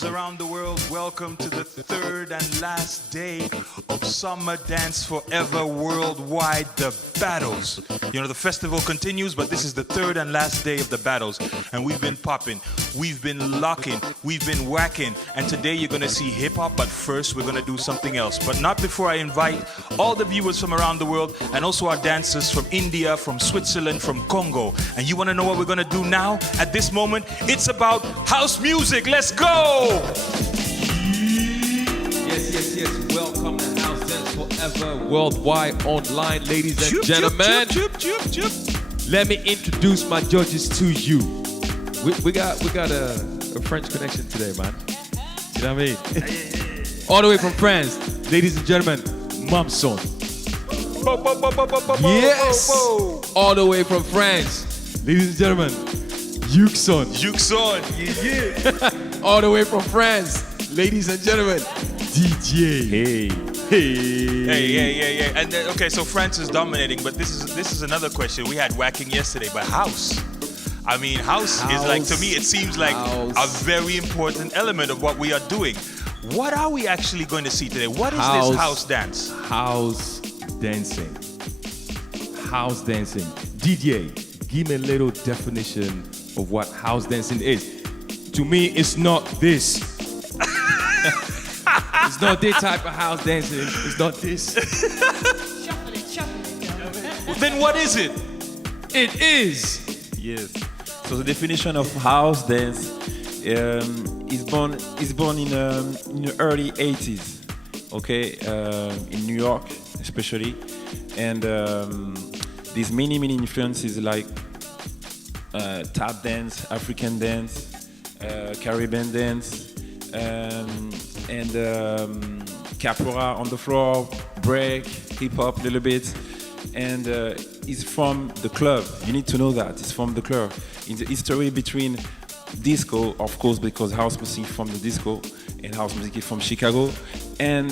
dancers around the world, welcome to the third and last day of Summer Dance Forever Worldwide, the battles. You know, the festival continues, but this is the third and last day of the battles. And we've been popping, we've been locking, we've been whacking. And today you're gonna see hip hop, but first we're gonna do something else. But not before I invite all the viewers from around the world and also our dancers from India, from Switzerland, from Congo. And you wanna know what we're gonna do now? At this moment, it's about house music. Let's go! Yes. Welcome to House Dance Forever Worldwide Online, ladies and gentlemen. Let me introduce my judges to you. We got a French connection today, man. You know what I mean? All the way from France, ladies and gentlemen, Mamson. Yes! All the way from France, ladies and gentlemen, Yugson. Yeah. All the way from France, ladies and gentlemen, DJ. Hey. And okay, so France is dominating, but this is another question. We had whacking yesterday, but house. I mean, house is like, to me, it seems like a very important element of what we are doing. What are we actually going to see today? What is this house dance? House dancing. Didier, give me a little definition of what house dancing is. To me, it's not this. It's not this type of house dancing. It's not this. Shuffle it. Then what is it? It is. Yes. So the definition of house dance is born in the early 80s, okay, in New York especially, and there's many influences like tap dance, African dance, Caribbean dance, and capoeira on the floor, break, hip hop a little bit, and it's from the club. You need to know that it's from the club. In the history between disco, of course, because house music from the disco and house music is from Chicago, and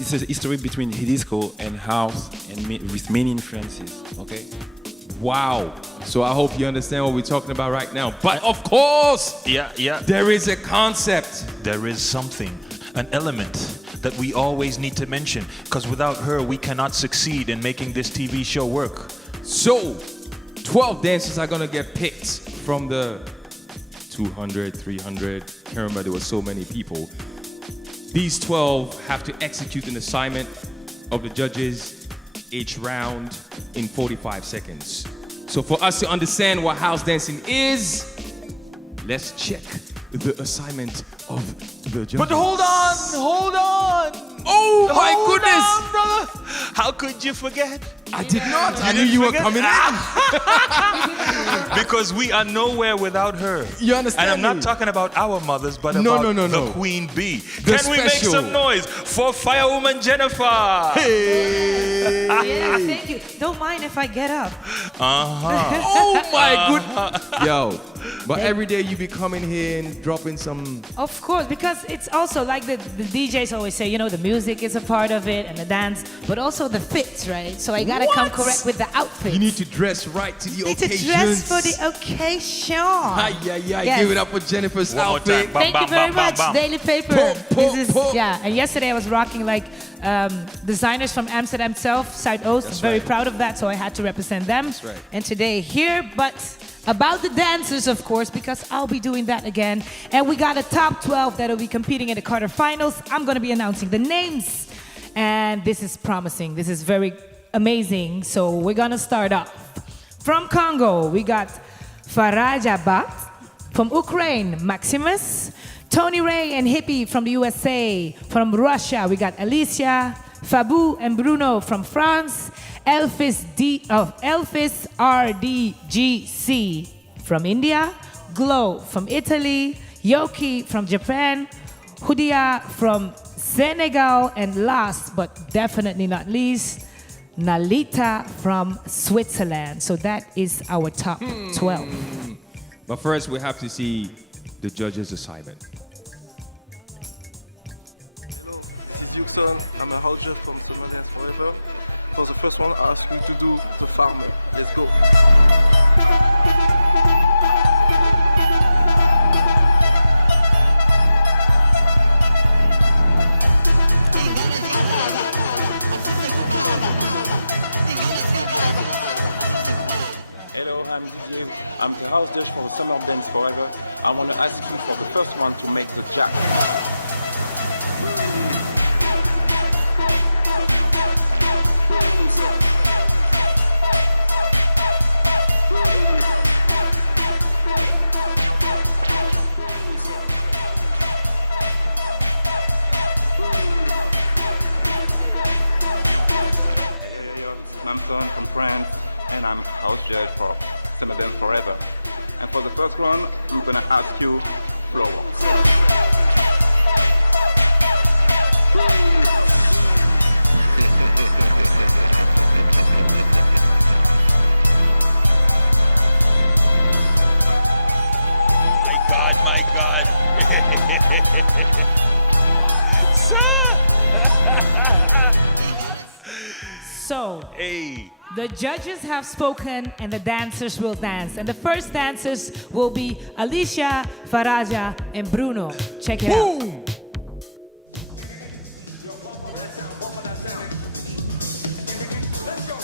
it's a history between disco and house, and with many influences. Okay. Wow. So I hope you understand what we're talking about right now. But of course, Yeah. there is a concept. There is something, an element that we always need to mention, because without her, we cannot succeed in making this TV show work. So 12 dancers are gonna get picked from the 200, 300, can't remember, there were so many people. These 12 have to execute an assignment of the judges each round in 45 seconds. So for us to understand what house dancing is, let's check the assignment of the judges. But hold on! Oh my goodness! On, brother. How could you forget? I did not. I knew you were coming in. Because we are nowhere without her. You understand? And I'm not me? talking about our mothers, but about the Queen Bee. Can we make some noise for Firewoman Jennifer? Hey! Yeah, thank you. Don't mind if I get up. Oh my goodness! Yo, but every day you be coming here and dropping some. Of course, because it's also like the DJs always say, you know, the music is a part of it and the dance, but also the fits, right? So I gotta come correct with the outfit. You need to dress right to the occasion. Need to dress for the occasion. Yes. Give it up for Jennifer's outfit. Thank you very much, Daily Paper. Yeah, and yesterday I was rocking like designers from Amsterdam itself, Zuidoost. Very proud of that, so I had to represent them. That's right. And today here, but about the dancers, of course, because I'll be doing that again. And we got a top 12 that'll be competing in the quarterfinals. I'm going to be announcing the names. And this is promising. This is very amazing. So we're going to start off. From Congo, we got Faraja Bat. From Ukraine, Maximus. Tony Ray and Hippie from the USA. From Russia, we got Alicia, Fabu and Bruno from France. Elvis RDGC from India, Glow from Italy, Yoki from Japan, Hudia from Senegal, and last but definitely not least, Nalita from Switzerland. So that is our top 12. But first, we have to see the judges' assignment. Hello, this is Yugson. I'm a house judge from Summer Dance Forever. For the first one, I ask you to do the farmer. Let's go. I'm Didier. I'm the house judge for the Summer Dance Forever. I want to ask you for the first one to make the jack. Mamson from France, and I'm house judge for Summer Dance Forever. And for the first one, I'm gonna ask you floor walks. So, the judges have spoken and the dancers will dance. And the first dancers will be Alicia, Faraja, and Bruno. Check it out. Yo, bump up that sound, bump up that sound. Let's go.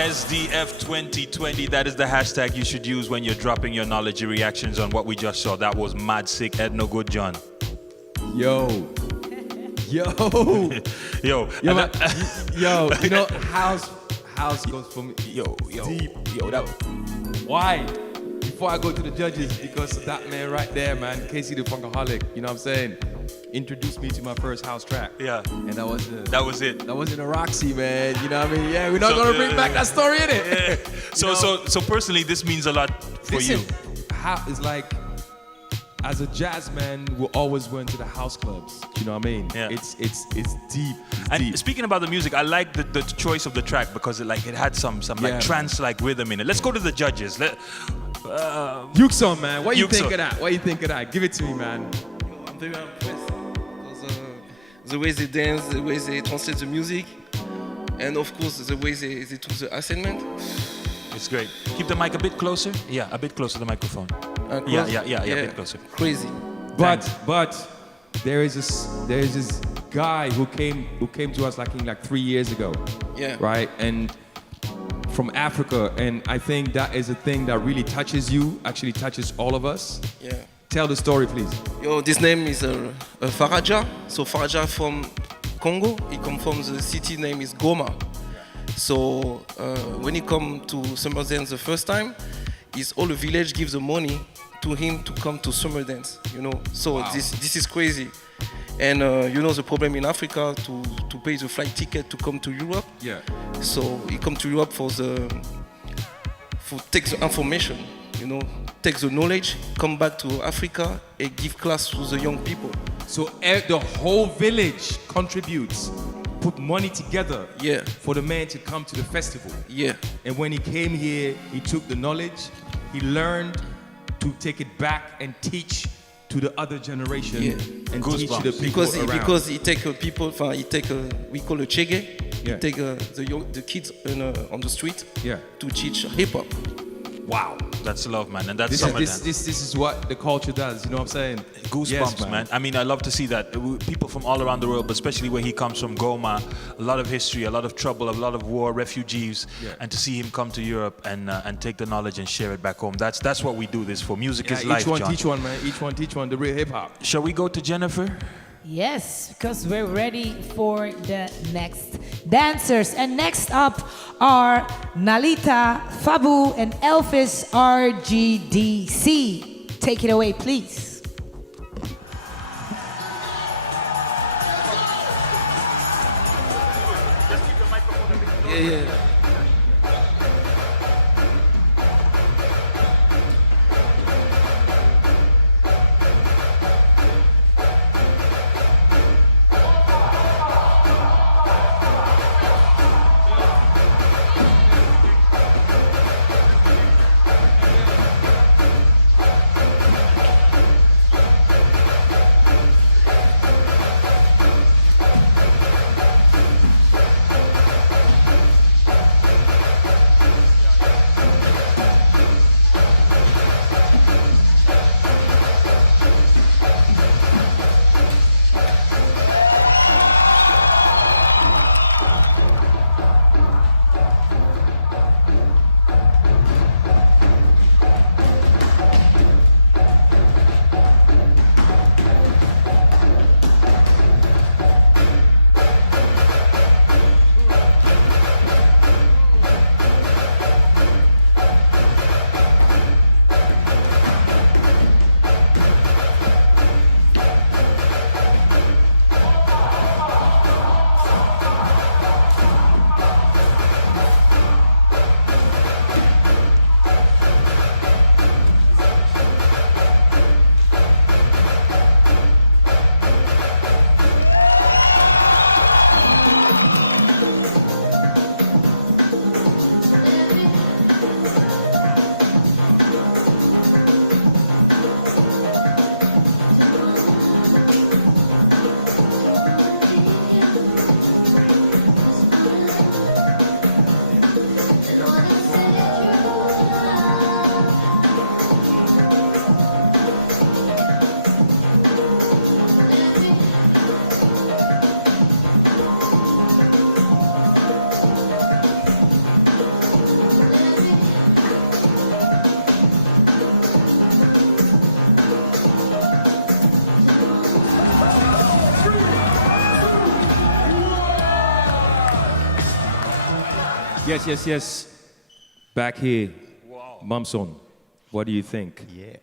SDF 2020, that is the hashtag you should use when you're dropping your knowledge, your reactions on what we just saw. That was mad sick. Ed, no good, John. Yo. Yo. Yo, man, you know, house goes for me. Deep. Why? Before I go to the judges, because of that man right there, man, KC the Funkaholic, you know what I'm saying? Introduced me to my first house track. Yeah. And that was it. That was in a Roxy, man. You know what I mean? Yeah, we're not gonna bring back that story, innit? Yeah. So personally, this means a lot for you. How it's like, as a jazz man, we always went to the house clubs. You know what I mean? Yeah. It's deep. And speaking about the music, I like the choice of the track because it had some like trance like rhythm in it. Let's go to the judges. Yugson, man, what you Yugson. think of that? What you think of that? Give it to me, man. I'm very impressed because the way they dance, the way they translate the music, and of course the way they took the assignment. It's great. Keep the mic a bit closer. Yeah, a bit closer to the microphone. Yeah, a bit closer. Crazy. But there is this guy who came to us like 3 years ago. Yeah. Right? And from Africa, and I think that is a thing that really touches you, actually touches all of us. Yeah. Tell the story, please. Yo, this name is Faraja. So Faraja from Congo. He comes from the city name is Goma. So when he come to summer dance the first time, is all the village gives the money to him to come to summer dance, you know. So Wow. this is crazy. And you know the problem in Africa to pay the flight ticket to come to Europe. Yeah. So he come to Europe for take the information, you know, take the knowledge, come back to Africa and give class to the young people. So the whole village contributes, put money together Yeah. for the man to come to the festival. Yeah. And when he came here, he took the knowledge, he learned to take it back and teach to the other generation Yeah. and teach to the people around. Because he take people, he take we call a chege. Yeah. He take the kids on the street Yeah. to teach hip hop. Wow, that's love, man, and that's This summer is, dance. this is what the culture does, you know what I'm saying? Goosebumps, Yes, man. I mean, I love to see that. People from all around the world, but especially where he comes from, Goma, a lot of history, a lot of trouble, a lot of war, refugees, Yeah. and to see him come to Europe and take the knowledge and share it back home. That's what we do this for. Music Yeah, is life, each one John. teach one, man. Each one teach one, the real hip hop. Shall we go to Jennifer? Yes, because we're ready for the next dancers. And next up are Nalita, Fabu, and Elvis RGDC. Take it away, please. Yes. Back here, Mamson, what do you think? Yeah.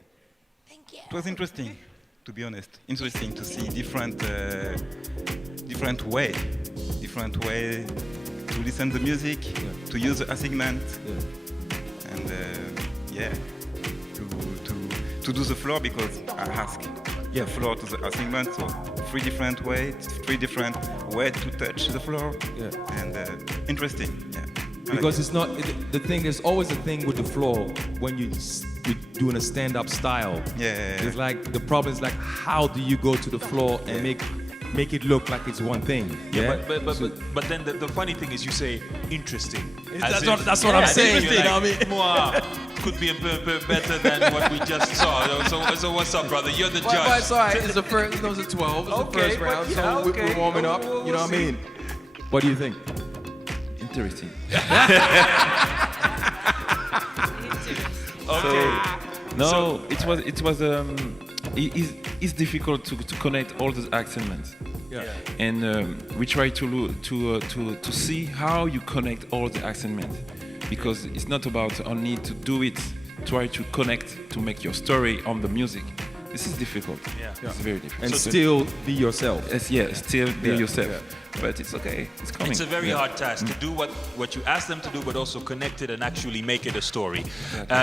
It was interesting, to be honest. Interesting to see different way to listen to music, to use the assignment, and to do the floor because I asked the floor to the assignment. So three different way to touch the floor, and interesting. Yeah. Because it's not the thing. There's always a thing with the floor when you're doing a stand-up style. Yeah. It's like the problem is like how do you go to the floor and make it look like it's one thing? Yeah, but then the funny thing is you say interesting. That's what I'm saying. You know what I mean? Moi, could be a bit better than what we just saw. So what's up, brother? You're the judge. But it's all right. It's the first. Those are 12. It's the first round. So we're warming up. You know what I mean? What do you think? Interesting. So, it was it's difficult to connect all those accents. And we try to see how you connect all the accent, because it's not about only to do it. Try to connect to make your story on the music. This is difficult. It's very difficult. And still be yourself. Still be yourself. But it's okay. It's coming. It's a very hard task to do what you ask them to do, but also connect it and actually make it a story.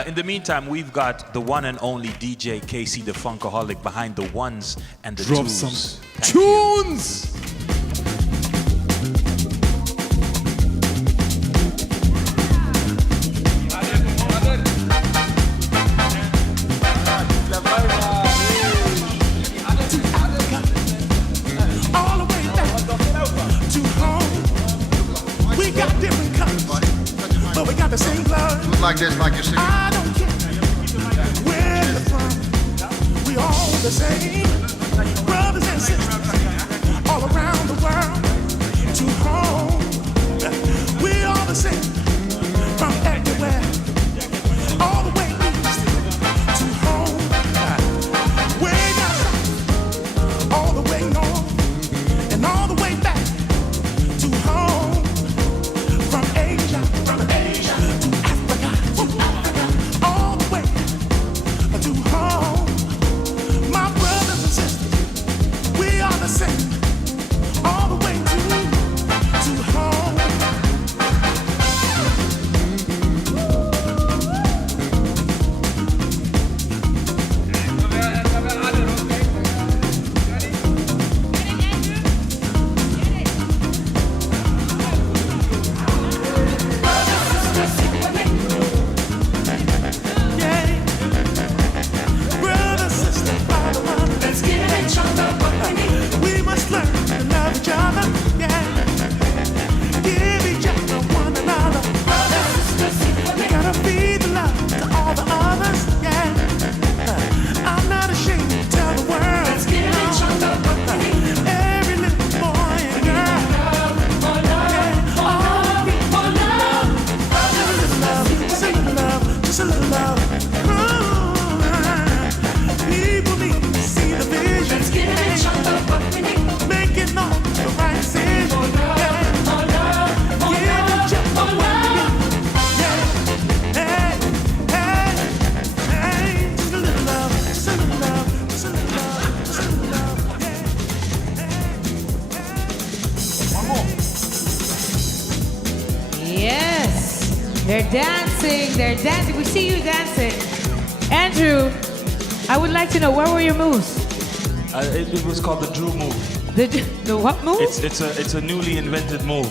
In the meantime, we've got the one and only DJ KC the Funkaholic behind the ones and the Drop twos. some Thank you. tunes! Like this, like you're singing. I don't care where you're from. We all the same, brothers and sisters, all around the world. To home, we all the same, from everywhere, all the way east to home, way down south, all the way north, and all the way back to home, from Asia to Africa, all the way to home. My brothers and sisters, we are the same, all the way to home. We must learn to love each other, give each other one another. We gotta feed the love to all the others, I'm not ashamed to tell the world. Let's give each other what we need. Every little boy and girl. More love, more love. Just a little love, just a little love. People need to see the vision. Let's give each other what we need. Making all the right decisions. More love, more love, more love, more love. Hey, just a little love, just a little love, just a little love, just a little love. One more. Yes, they're dancing. We see you dancing. Andrew, I would like to know, where were your moves? It was called the Drew move. The what move? It's a newly invented move.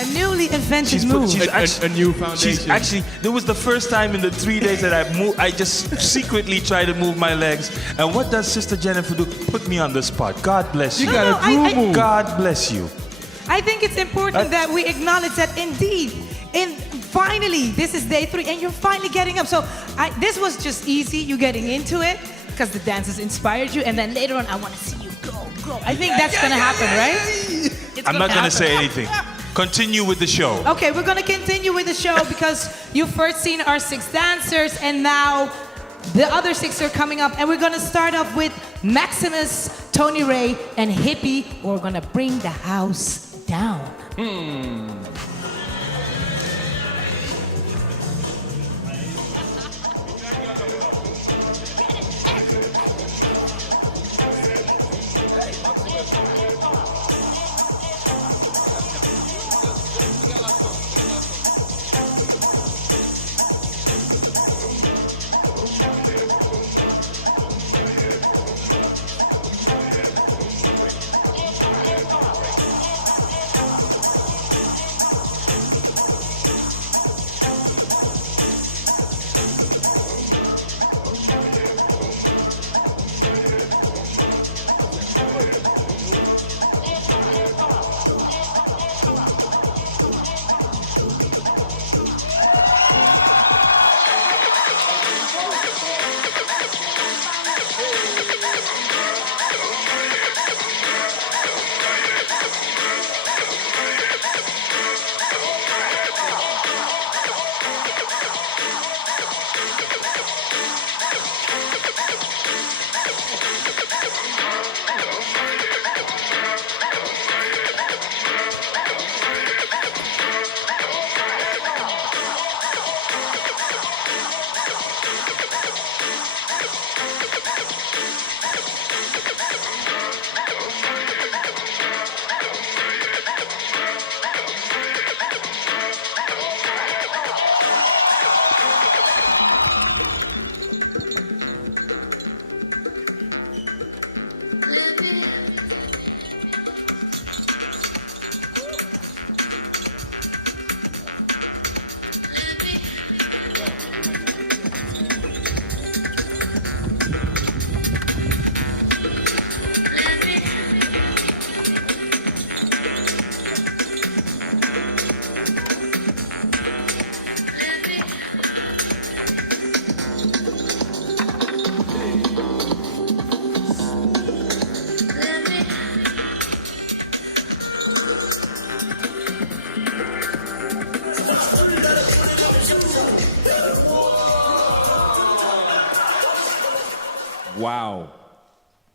A newly invented move. A new foundation. Actually, there was the first time in the 3 days that I just secretly tried to move my legs. And what does Sister Jennifer do? Put me on the spot. God bless you. You got a Drew move. God bless you. I think it's important that we acknowledge that indeed, finally, this is day 3 and you're finally getting up. So this was just easy, you getting into it, because the dances inspired you, and then later on, I want to see you go. I think that's going to happen, right? I'm not going to say anything. Continue with the show. Okay, we're going to continue with the show because you've first seen our 6 dancers, and now the other 6 are coming up, and we're going to start off with Maximus, Tony Ray, and Hippie. We're going to bring the house down.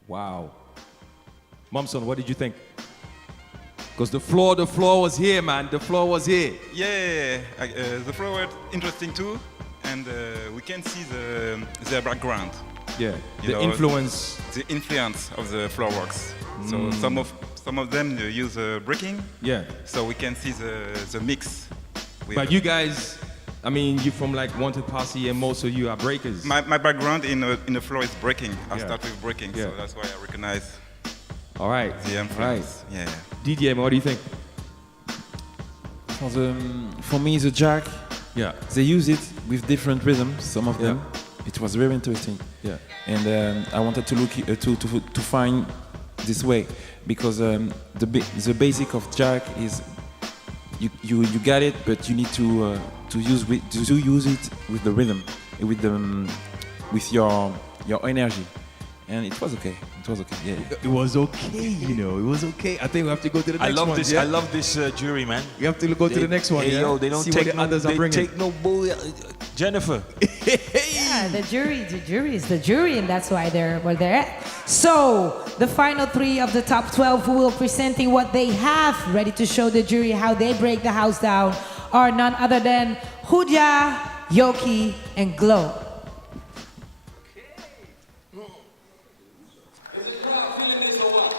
Wow. Mamson, what did you think? Because the floor was here, man. The floor was here. Yeah, the floor was interesting too, and we can see their background. Yeah, You know, influence. The influence of the floor works. So some of them use breaking. Yeah. So we can see the mix. But you guys, I mean, you're from like Wanted Posse, and most of you are breakers. My background in the floor is breaking. I Yeah. start with breaking, Yeah. so that's why I recognize All right. the influence. Right. Yeah. DJ, what do you think? For me, the jack, Yeah. they use it with different rhythms, some of them. It was very interesting. Yeah. And I wanted to look to find this way, because the basic of jack is you got it, but you need to use it with the rhythm, with your energy, and it was okay. It was okay. Yeah. It was okay, you know. It was okay. I think we have to go to the next one. I love this jury, man. We have to go to the next one. Hey, yeah? yo, they don't See take what the no, others are they bringing. take no bull. Jennifer. Yeah, the jury is the jury, and that's why they're where they're at. So, the final three of the top 12 who will presenting what they have ready to show the jury how they break the house down are none other than Hooja, Yoki, and Glow. Is the crowd feeling this or what?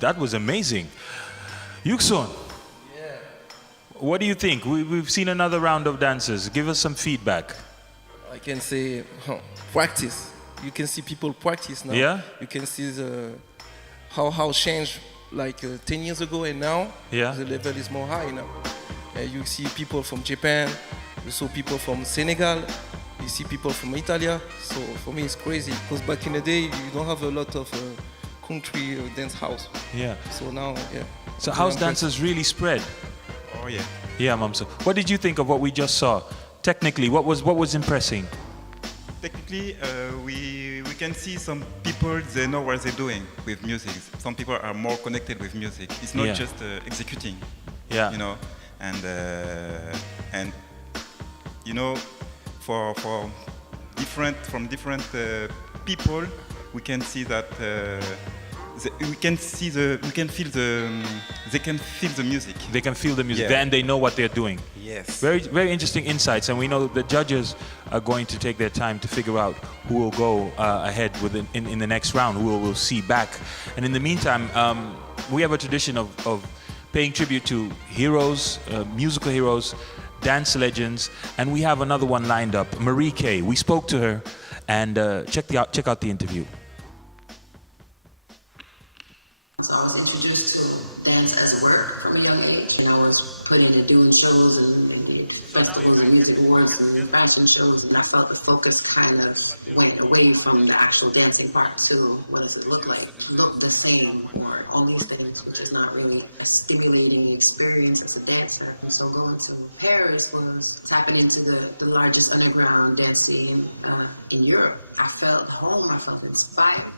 That was amazing. Yugson, what do you think? We've seen another round of dances. Give us some feedback. I can say practice. You can see people practice now. Yeah? You can see how changed like 10 years ago and now. Yeah. The level is more high now. You see people from Japan, You saw people from Senegal, you see people from Italy. So for me, it's crazy because back in the day, you don't have a lot of country dance house. Yeah. So now, yeah. So house dancers really spread. Oh yeah. Yeah, Mamson. What did you think of what we just saw? Technically, what was impressing? Technically, we can see some people, they know what they're doing with music. Some people are more connected with music. It's not just executing. Yeah. You know, and you know, for different people, we can see that we can feel the music. They can feel the music, and they know what they're doing. Yes. Very, very interesting insights, and we know the judges are going to take their time to figure out who will go ahead in the next round, who we'll see back. And in the meantime, we have a tradition of paying tribute to heroes, musical heroes, dance legends, and we have another one lined up, Marie K. We spoke to her, and check out the interview. So I was introduced to dance as work from a young age, and I was put into doing shows and did festivals and music awards and fashion shows, and I felt the focus kind of went away from the actual dancing part to what does it look like, look the same, or all these things, which is not really a stimulating experience as a dancer. And so going to Paris was tapping into the largest underground dance scene in Europe. I felt home, I felt inspired,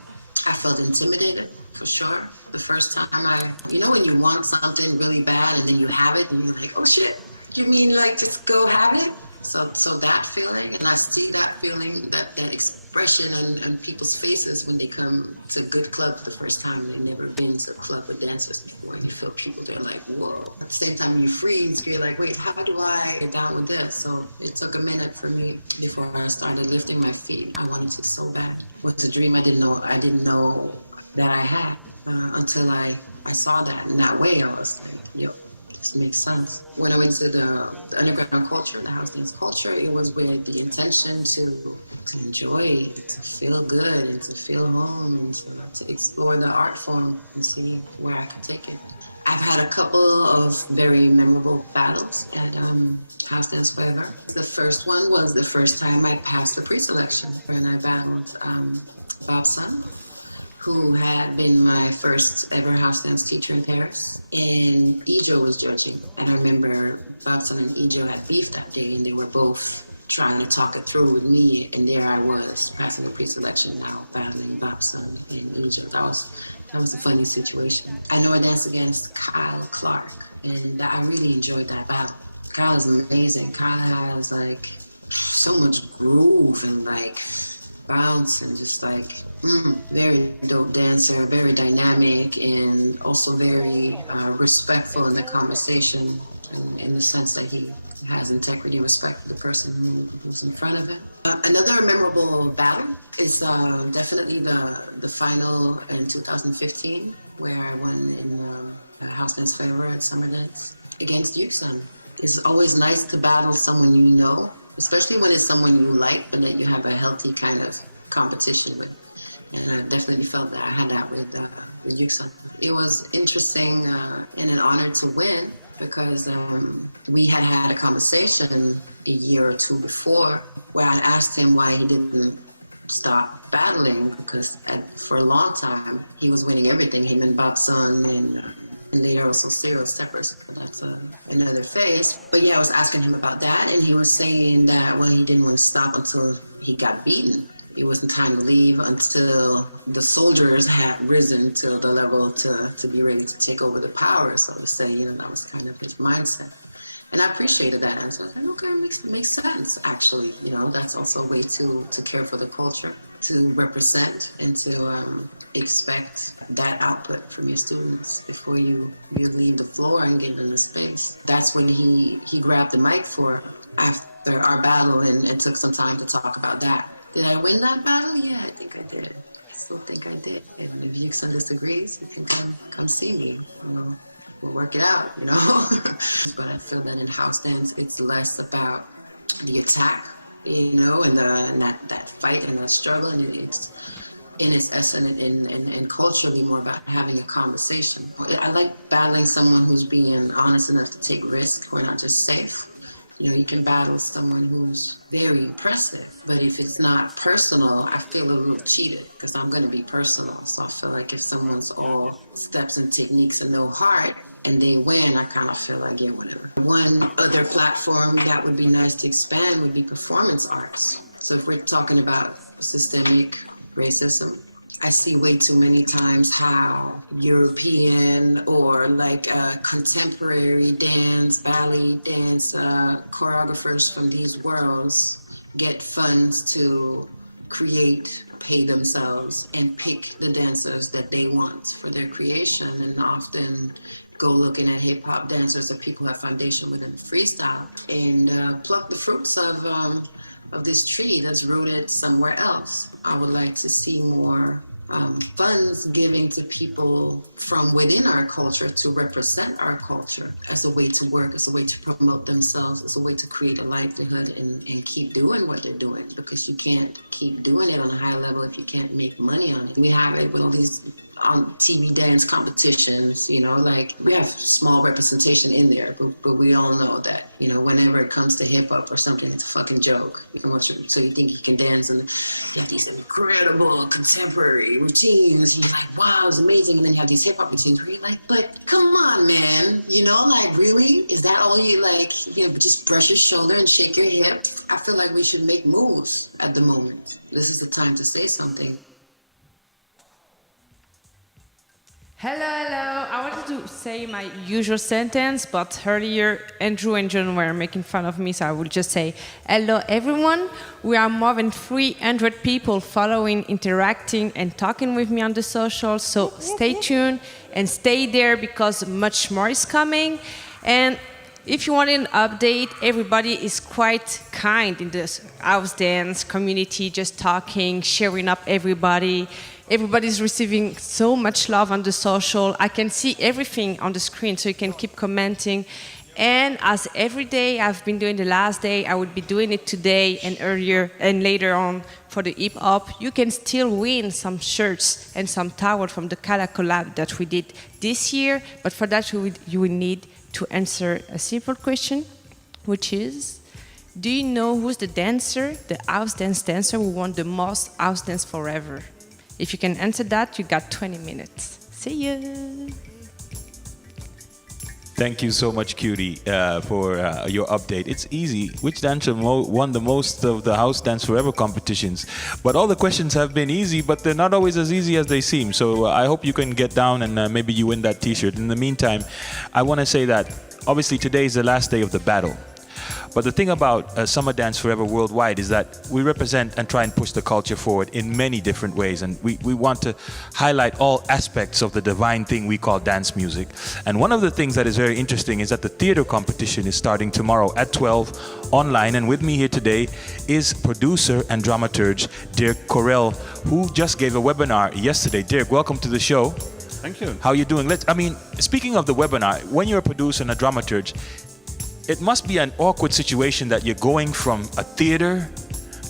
I felt intimidated, for sure. The first time when you want something really bad and then you have it and you're like, oh shit, you mean like just go have it? So that feeling, and I see that feeling, that expression on people's faces when they come to a good club for the first time. They've never been to a club with dancers before, and you feel people, they're like, whoa. At the same time, you freeze, you're like, wait, how do I get down with this? So it took a minute for me before I started lifting my feet. I wanted to so bad. It was a dream I didn't know that I had until I saw that in that way. I was like, yo, this makes sense. When I went to the underground culture, the house dance culture, it was with the intention to enjoy, to feel good, and to feel home, and to explore the art form and see where I could take it. I've had a couple of very memorable battles at House Dance Forever. The first one was the first time I passed the pre-selection, and I battled Mamson, who had been my first ever house dance teacher in Paris. And Ijo was judging. And I remember Mamson and Ijo had beef that day, and they were both trying to talk it through with me. And there I was, passing the pre-selection now, battling Mamson and Ijo. That was a funny situation. I know I danced against Kyle Clark, and I really enjoyed that battle. Kyle is amazing. Kyle has like so much groove and like bounce, and just like very dope dancer, very dynamic, and also very respectful in the conversation, in the sense that he has integrity and respect for the person who's in front of him. Another memorable battle is definitely the final in 2015, where I won in House Dance Forever at Summer Dance against Yugson. It's always nice to battle someone you know, especially when it's someone you like, but that you have a healthy kind of competition with. And I definitely felt that I had that with Yugson. It was interesting and an honor to win, because we had a conversation a year or two before where I asked him why he didn't stop battling, because for a long time he was winning everything, him and Mamson, and later also Cyril Steppers, but that's another phase. But yeah, I was asking him about that, and he was saying that, well, he didn't want to stop until he got beaten. It wasn't time to leave until the soldiers had risen to the level to be ready to take over the power, so to say. That was kind of his mindset. And I appreciated that answer. I was like, okay, it makes sense, actually. That's also a way to care for the culture, to represent, and to expect that output from your students before you leave the floor and give them the space. That's when he grabbed the mic for after our battle and took some time to talk about that. Did I win that battle? Yeah, I think I did. I still think I did. And if Yugson disagrees, you can come see me. We'll work it out, But I feel that in house dance, it's less about the attack, and that fight and that struggle, and it's in its essence and culturally more about having a conversation. I like battling someone who's being honest enough to take risks, who are not just safe, You know, you can battle someone who's very impressive, but if it's not personal, I feel a little cheated because I'm going to be personal. So I feel like if someone's all steps and techniques and no heart and they win, I kind of feel like, yeah, whatever. One other platform that would be nice to expand would be performance arts. So if we're talking about systemic racism, I see way too many times how European or like contemporary dance, ballet dance choreographers from these worlds get funds to create, pay themselves, and pick the dancers that they want for their creation, and often go looking at hip-hop dancers or people who have foundation within the freestyle and pluck the fruits of this tree that's rooted somewhere else. I would like to see more funds giving to people from within our culture to represent our culture as a way to work, as a way to promote themselves, as a way to create a livelihood and keep doing what they're doing, because you can't keep doing it on a high level if you can't make money on it. We have it with all these on TV dance competitions, you know, like we have small representation in there, but we all know that, you know, whenever it comes to hip hop or something, it's a fucking joke. So you think you can dance and you have these incredible contemporary routines. You're like, wow, it's amazing. And then you have these hip hop routines where you're like, but come on, man, you know, like really? Is that all you like, you know, just brush your shoulder and shake your hip? I feel like we should make moves at the moment. This is the time to say something. Hello, hello. I wanted to say my usual sentence, but earlier Andrew and John were making fun of me, so I will just say, hello everyone. We are more than 300 people following, interacting, and talking with me on the socials, so stay tuned and stay there because much more is coming. And if you want an update, everybody is quite kind in this house dance community, just talking, sharing up everybody. Everybody's receiving so much love on the social. I can see everything on the screen, so you can keep commenting. And as every day I've been doing the last day, I would be doing it today and earlier and later on for the hip hop. You can still win some shirts and some towels from the Kala collab that we did this year. But for that, you will need to answer a simple question, which is, do you know who's the dancer, the house dance dancer who won the most house dance forever? If you can answer that, you got 20 minutes. See ya. Thank you so much, Cutie, for your update. It's easy. Which dancer won the most of the House Dance Forever competitions? But all the questions have been easy, but they're not always as easy as they seem. So I hope you can get down and maybe you win that t-shirt. In the meantime, I want to say that obviously today is the last day of the battle. But the thing about Summer Dance Forever Worldwide is that we represent and try and push the culture forward in many different ways. And we want to highlight all aspects of the divine thing we call dance music. And one of the things that is very interesting is that the theater competition is starting tomorrow at 12 online. And with me here today is producer and dramaturge Dirk Correll, who just gave a webinar yesterday. Dirk, welcome to the show. Thank you. How are you doing? Speaking of the webinar, when you're a producer and a dramaturge, it must be an awkward situation that you're going from a theater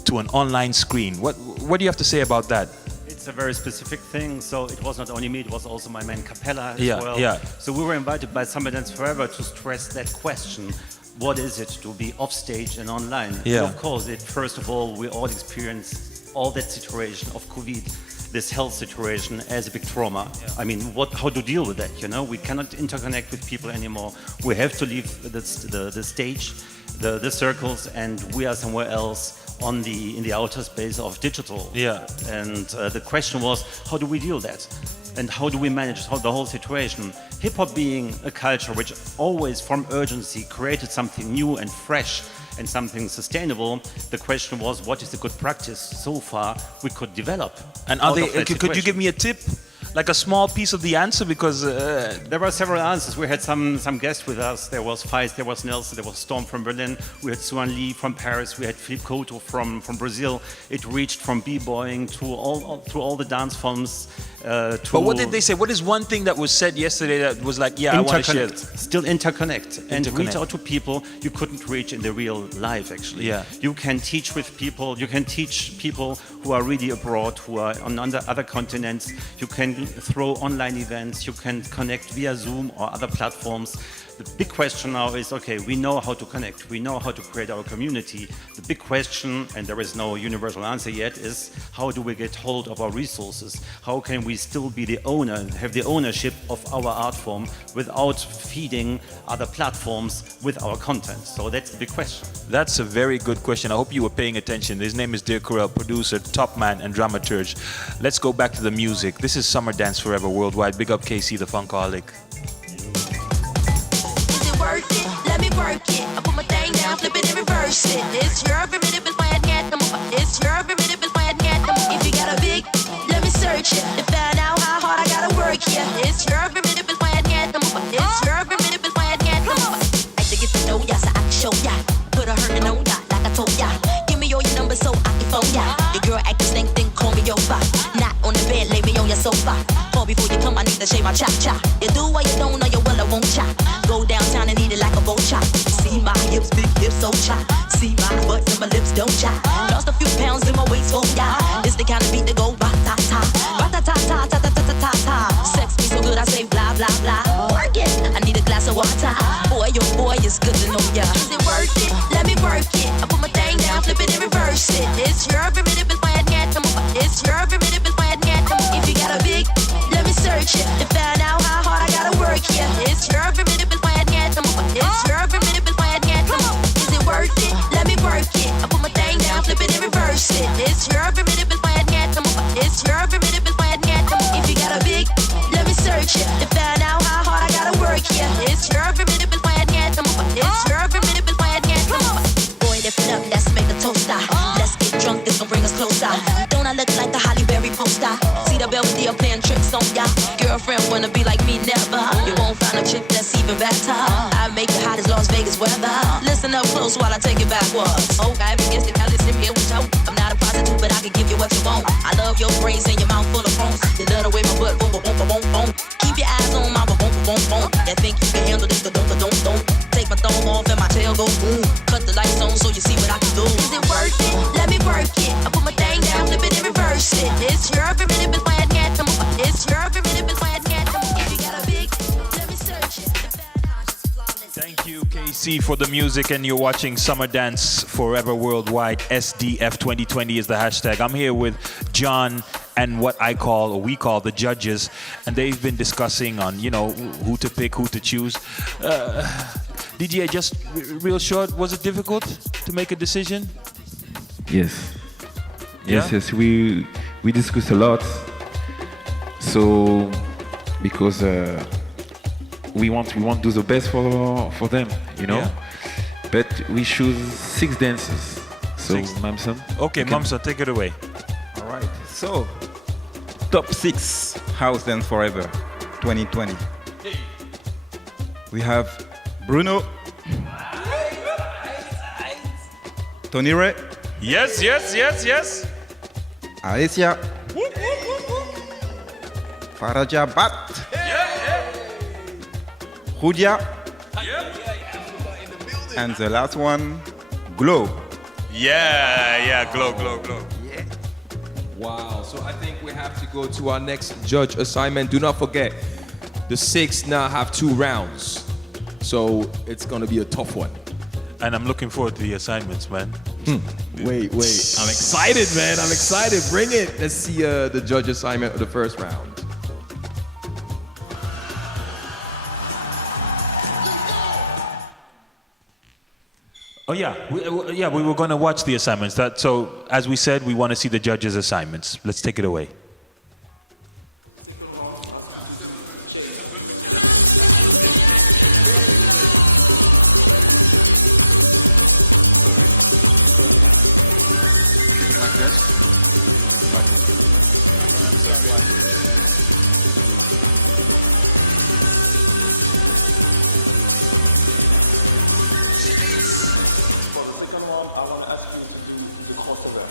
to an online screen. What do you have to say about that? It's a very specific thing. So it was not only me, it was also my man Capella as well. Yeah. So we were invited by Summer Dance Forever to stress that question. What is it to be off stage and online? Yeah. And of course, first of all, we all experienced all that situation of COVID, this health situation as a big trauma. Yeah. I mean, how to deal with that, you know? We cannot interconnect with people anymore. We have to leave the stage, the circles, and we are somewhere else in the outer space of digital. Yeah. And the question was, how do we deal with that? And how do we manage the whole situation? Hip-hop being a culture which always, from urgency, created something new and fresh, and something sustainable. The question was, what is a good practice so far we could develop? And could you give me a tip? Like a small piece of the answer, because there were several answers. We had some guests with us. There was Feist, there was Nelson, there was Storm from Berlin. We had Suan Lee from Paris. We had Philippe Couto from Brazil. It reached from b-boying through all the dance forms. But what did they say? What is one thing that was said yesterday that was like, yeah, I want to share it? Still interconnect and reach out to people you couldn't reach in the real life, actually. Yeah. You can teach with people. You can teach people who are really abroad, who are on other continents. You can throw online events. You can connect via Zoom or other platforms. The big question now is, okay, we know how to connect, we know how to create our community. The big question, and there is no universal answer yet, is how do we get hold of our resources? How can we still be the owner and have the ownership of our art form without feeding other platforms with our content? So that's the big question. That's a very good question. I hope you were paying attention. His name is Didier, producer, top man, and dramaturge. Let's go back to the music. This is Summer Dance Forever Worldwide. Big up KC the Funkaholic. Worth it, let me work it. I put my thing down, flip it and reverse it. It's your primitive is my anthem. It's your primitive is my anthem. If you got a big, let me search it to find out how hard I gotta work here. It's your primitive is my anthem. It's your primitive is my anthem. Like to get to know ya, so I can show ya. Put a hurtin' on ya, like I told ya. Give me all your numbers so I can phone ya. Your girl acting stink, then call me over. Not on the bed, lay me on your sofa. Call before you come, I need to shave my cha-cha. You do what you don't know, you well, I won't cha. Go downtown and eat it like a bow chop. See my hips, big hips, so chop. See my butts and my lips don't chop. Lost a few pounds in my waist, oh yeah. It's the kind of beat that go ra-ta-ta. Ra-ta-ta-ta-ta-ta-ta-ta-ta. Sex me so good I say blah, blah, blah. Work it, I need a glass of water. Boy, your boy is good to know ya. Is it worth it? Let me work it. I put my thing down, flip it and reverse it. It's your primitive is my anthem. It's your primitive is my anthem. If you got a big, let me search it to find out how hard I gotta work here. It's your primitive is my anthem. It's your primitive is my anthem. Is it worth it? Let me work it. I put my thing down, flip it and reverse it. It's your primitive is my anthem. It's your primitive is my anthem. If you got a big, let me search it to find out how hard I gotta work here. It's your primitive is my anthem. It's your primitive is my anthem. Boy, lift it up, let's make a toast out. Let's get drunk, this gon' bring us closer. Don't I look like the Holly Berry poster? See the Belvedere playing tricks on ya. Girlfriend wanna be like me, never. You won't find a chick that's even better. I make it hot as Las Vegas weather. Listen up close while I take it backwards. Oh, I haven't guessed it, now listen here with you. I'm not a prostitute, but I can give you what you want. I love your braids and your mouth full of phones. You love the way my butt boom, boom, boom, boom, boom. Keep your eyes on my boom, boom, boom, boom. You think you can handle this, don't. Take my thumb off and my tail go boom. Cut the lights on so you see what I can do. Is it worth it? Let me work it. I put my thing down, flip it and reverse it. It's your primitive is my anthem. It's your primitive is my anthem. If you got a big, let me search it. Thank you, KC, for the music, and you're watching Summer Dance Forever Worldwide. SDF 2020 is the hashtag. I'm here with John and what we call the judges, and they've been discussing on, who to pick, who to choose. DJ, just real short, was it difficult to make a decision? Yes. Yes. We discussed a lot. So because we want to do the best for them, Yeah. But we choose 6 dances. So Mamson. Okay, Mamson, take it away. All right. So top 6 house dance forever 2020. We have Bruno, Tony Ray. Yes. Alicia. Faraja Bat. Rudia. And the last one, Glow. Yeah, Glow. Yeah. Wow, so I think we have to go to our next judge assignment. Do not forget, the 6 now have 2 rounds. So it's gonna be a tough one. And I'm looking forward to the assignments, man. Wait. I'm excited, man. I'm excited. Bring it. Let's see the judge assignment of the first round. Oh yeah, we were going to watch the assignments. So as we said, we want to see the judges' assignments. Let's take it away. Second round, ask you to do the chain. For the second one, I want to ask you to do the crossover.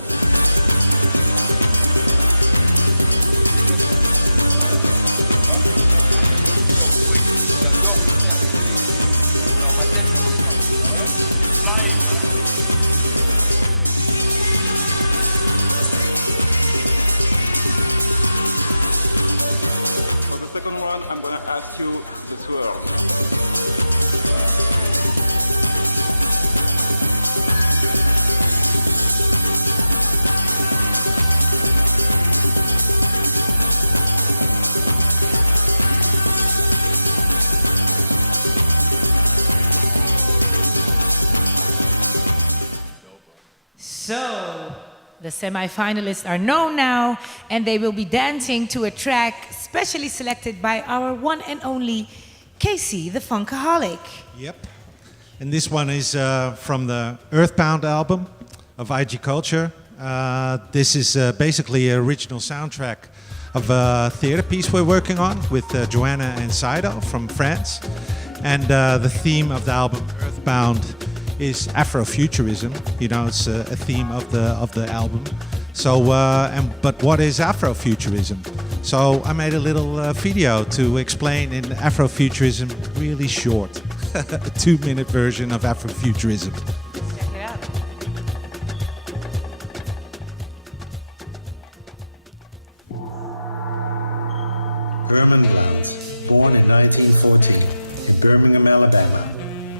For the second one, I'm going to ask you the swirl. So, the semi-finalists are known now, and they will be dancing to a track specially selected by our one and only KC the Funkaholic. Yep. And this one is from the Earthbound album of IG Culture. This is basically an original soundtrack of a theater piece we're working on with Joanna and Saido from France. And the theme of the album, Earthbound, is Afrofuturism. You know, it's a theme of the album. So, but what is Afrofuturism? So I made a little video to explain in Afrofuturism, really short, a 2-minute version of Afrofuturism. Check it out. Herman Blount, born in 1914 in Birmingham, Alabama,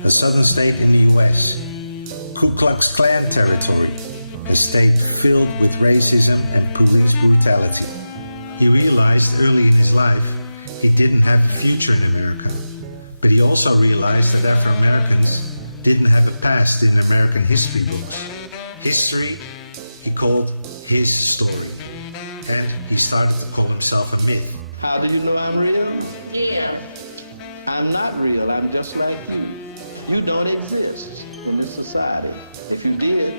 a southern state in the US, Ku Klux Klan territory, a state filled with racism and police brutality. He realized early in his life he didn't have a future in America, but he also realized that Afro-Americans didn't have a past in American history books. History he called his story, and he started to call himself a myth. How do you know I'm real? Yeah. I'm not real, I'm just like you. You don't exist in this society. If you did,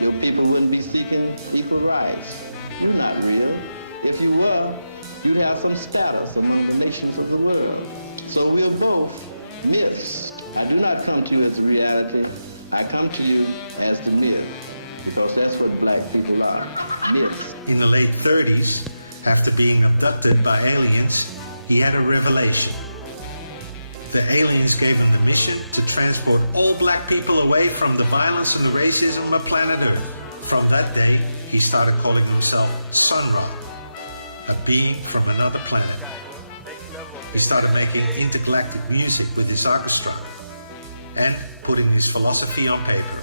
your people wouldn't be seeking equal rights. You're not real. If you were, you'd have some status among the nations of the world. So we're both myths. I do not come to you as a reality. I come to you as the myth, because that's what black people are, myths. In the late 30s, after being abducted by aliens, he had a revelation. The aliens gave him the mission to transport all black people away from the violence and the racism of planet Earth. From that day, he started calling himself Sun Ra, a being from another planet. He started making intergalactic music with his orchestra and putting his philosophy on paper.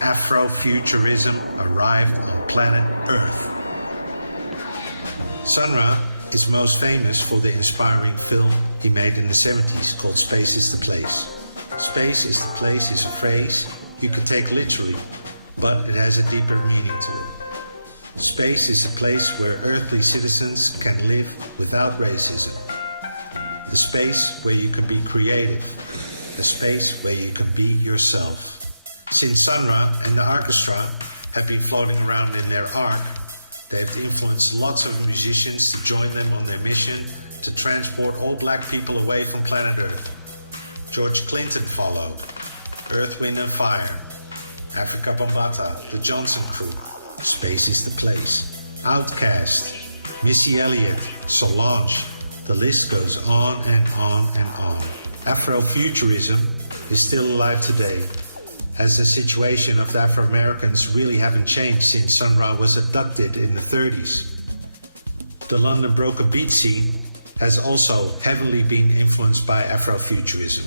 Afrofuturism arrived on planet Earth. Sun Ra is most famous for the inspiring film he made in the 70s called Space is the Place. Space is the place is a phrase you could take literally, but it has a deeper meaning to it. Space is a place where earthly citizens can live without racism. The space where you can be creative. The space where you can be yourself. Since Sun Ra and the orchestra have been floating around in their ark, they've influenced lots of musicians to join them on their mission to transport all black people away from planet Earth. George Clinton followed, Earth, Wind and Fire, Africa Bambaataa, the Johnson Crew, Space is the Place, Outkast, Missy Elliott, Solange, the list goes on and on and on. Afrofuturism is still alive today, as the situation of the Afro-Americans really haven't changed since Sun Ra was abducted in the 30s. The London broken beat scene has also heavily been influenced by Afrofuturism.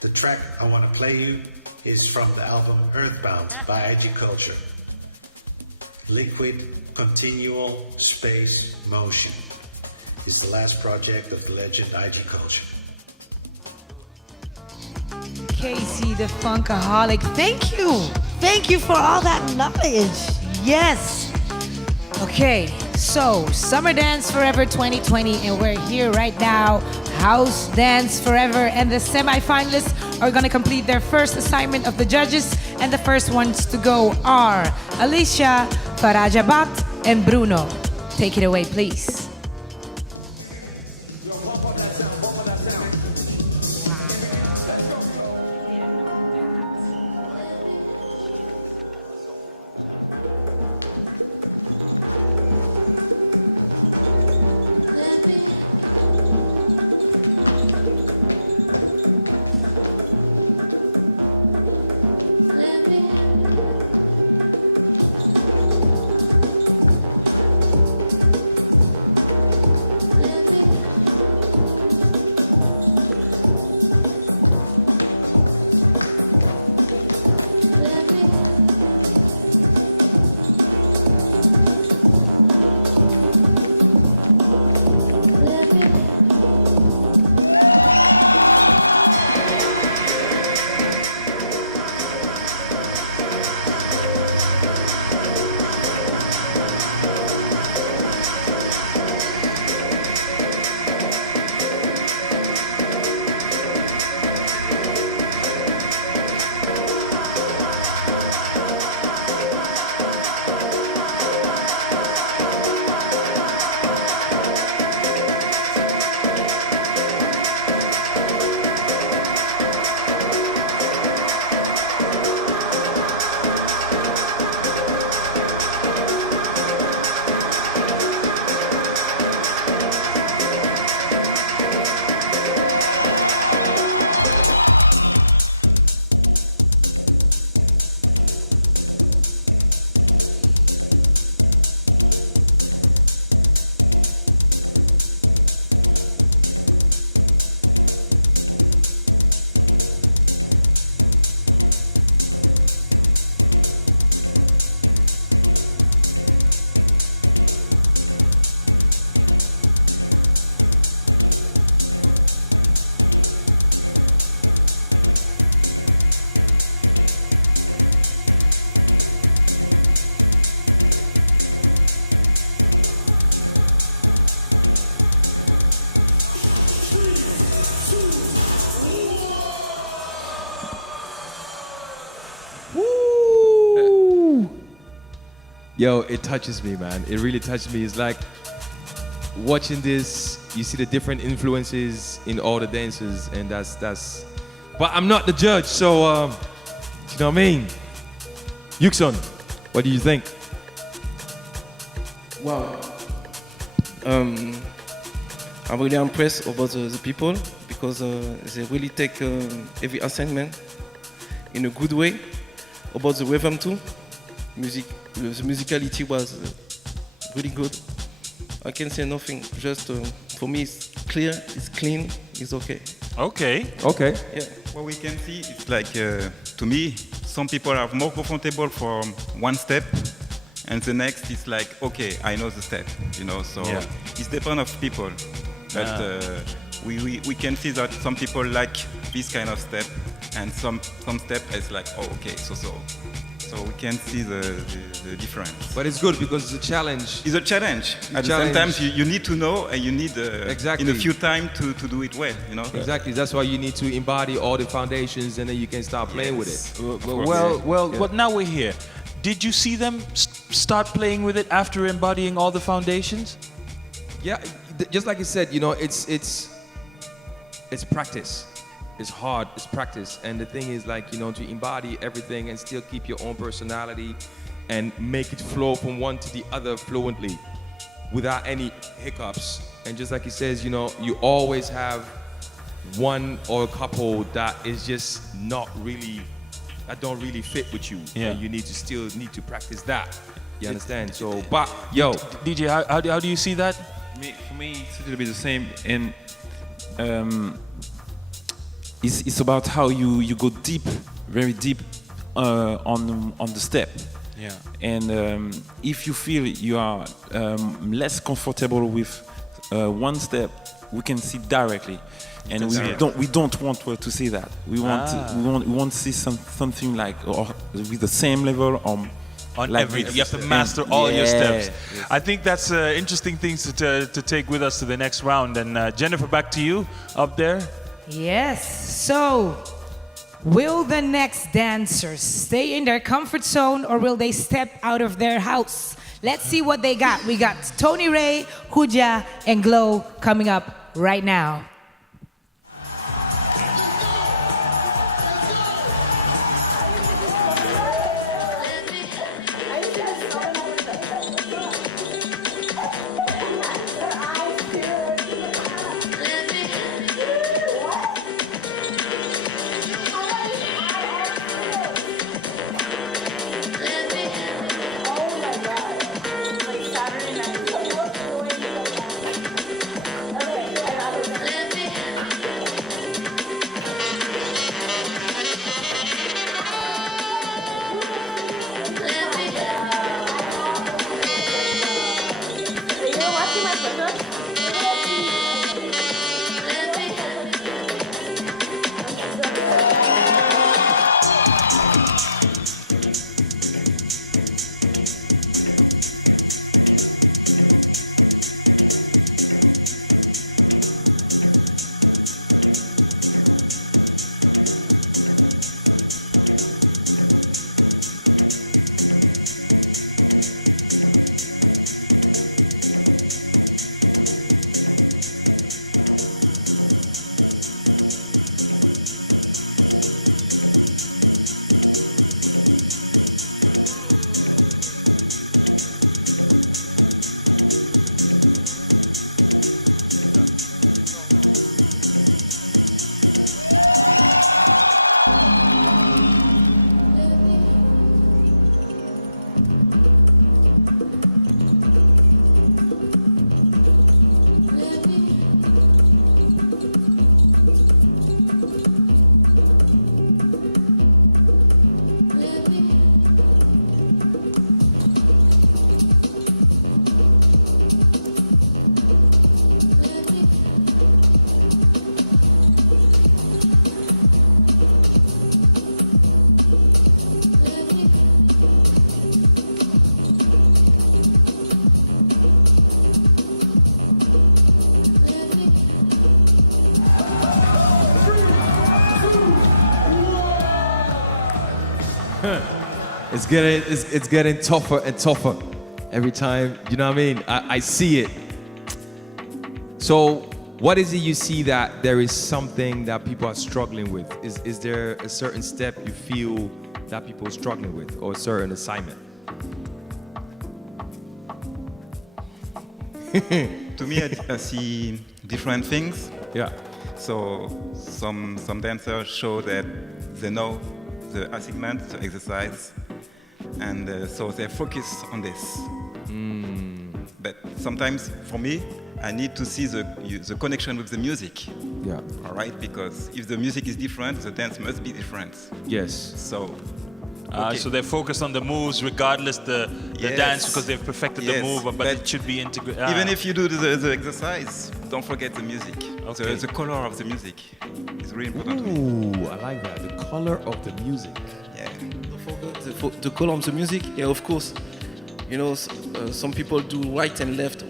The track I want to play you is from the album Earthbound by IG Culture. Liquid Continual Space Motion is the last project of the legend IG Culture. KC the Funkaholic, thank you. Thank you for all that knowledge. Yes. Okay, so Summer Dance Forever 2020, and we're here right now. House Dance Forever, and the semi-finalists are going to complete their first assignment of the judges, and the first ones to go are Alicia, Farajabat, and Bruno. Take it away, please. Yo, pump up that sound, pump up that sound. Let's go. Yo, it touches me, man. It really touches me. It's like watching this, you see the different influences in all the dancers, and that's. But I'm not the judge, so you know what I mean? Yugson, what do you think? Wow. I'm really impressed about the people because they really take every assignment in a good way. About the rhythm too, the musicality was really good. I can say nothing. Just for me, it's clear, it's clean, it's okay. Okay. Okay. Yeah. What we can see, it's like to me, some people are more comfortable for one step, and the next is like, okay, I know the step, you know. So it's depend of people, but we can see that some people like this kind of step, and some step is like, oh, okay, so we can see the difference. But it's good because it's a challenge. It's a challenge. At the same time, you need to know, and you need exactly in a few time to do it well, you know. Exactly. That's why you need to embody all the foundations, and then you can start playing with it. But now we're here. Did you see them start playing with it after embodying all the foundations? Yeah, just like you said, you know, it's practice. It's hard, it's practice. And the thing is, like, you know, to embody everything and still keep your own personality and make it flow from one to the other fluently without any hiccups. And just like he says, you know, you always have one or a couple that is just not really, that don't really fit with you. Yeah. And you need to still need to practice that. You understand? So, but, yo. DJ, how do you see that? For me, it's a little bit the same. And it's about how you go deep, very deep on the step. Yeah. And if you feel you are less comfortable with one step, we can see directly. And we don't want to see that. We want to see something like or with the same level on like everything. You have to master all your steps. Yes. I think that's interesting things to take with us to the next round. And Jennifer, back to you up there. Yes. So, will the next dancers stay in their comfort zone or will they step out of their house? Let's see what they got. We got Tony Ray, Huja, and Glow coming up right now. Let It's getting tougher and tougher every time. You know what I mean? I see it. So, what is it you see that there is something that people are struggling with? Is there a certain step you feel that people are struggling with, or a certain assignment? To me, I see different things. Yeah. So some dancers show that they know the assignment, the exercise, and so they focus on this. But sometimes, for me, I need to see the connection with the music. Yeah. All right, because if the music is different, the dance must be different. Yes. So. So they're focused on the moves regardless the dance because they've perfected the move, but it should be integrated. Even if you do the exercise, don't forget the music. Okay. The color of the music is really important. Ooh, I like that. The color of the music. Yeah. Don't forget the color of the music. Yeah, of course. You know, some people do right and left.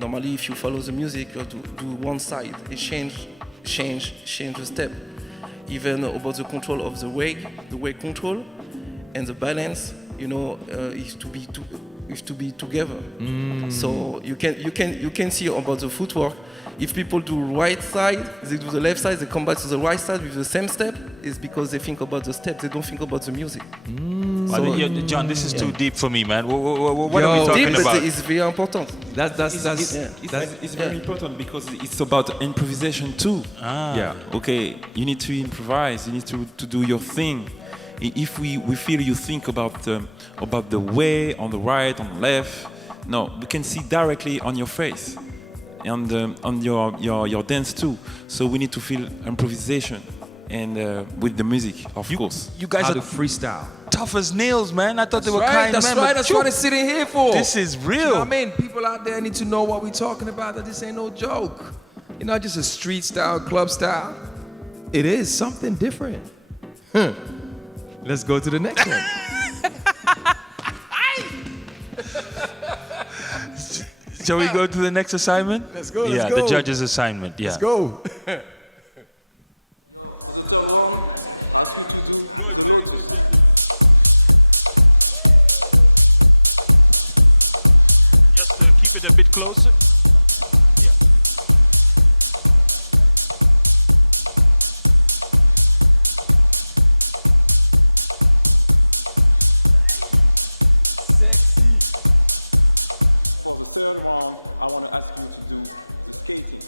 Normally, if you follow the music, you have to do one side. It change the step. Even about the control of the weight control and the balance, you know, is to be together. So you can see about the footwork. If people do right side, they do the left side, they come back to the right side with the same step. It's because they think about the step. They don't think about the music. So, John, this is too deep for me, man. What are we talking deep, about? But it's very important. It's very important because it's about improvisation too. Yeah. Okay, you need to improvise. You need to do your thing. If we feel you think about the way on the right, on the left, no, we can see directly on your face and on your dance too. So we need to feel improvisation and with the music, of course. You guys How are to freestyle. tough as nails, man. I thought they were kind That's men. right. but That's what I'm sitting here for. This is real. You know what I mean? People out there need to know what we're talking about. That this ain't no joke. It's not just a street style, club style. It is something different. Let's go to the next one. Shall we go to the next assignment? Let's go. Yeah, the judge's assignment. Yeah. Let's go. For the third one, I ask you to do the lotus. Keep it a bit closer. For the third one, I want to ask you to do the skating.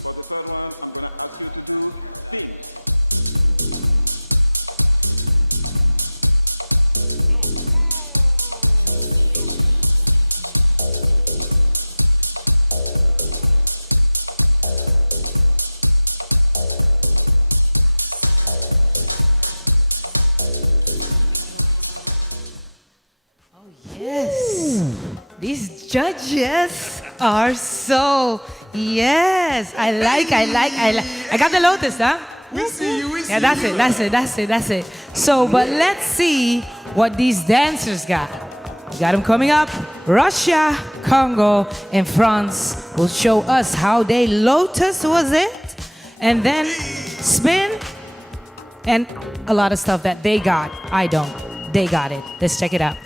For the third one, I'm going to ask you to do spin. These judges are so, yes, I like. I got the lotus, huh? We see you, Yeah, that's it. So, but let's see what these dancers got. We got them coming up. Russia, Congo, and France will show us how they lotus was it, and then spin, and a lot of stuff that they got. I don't. They got it. Let's check it out.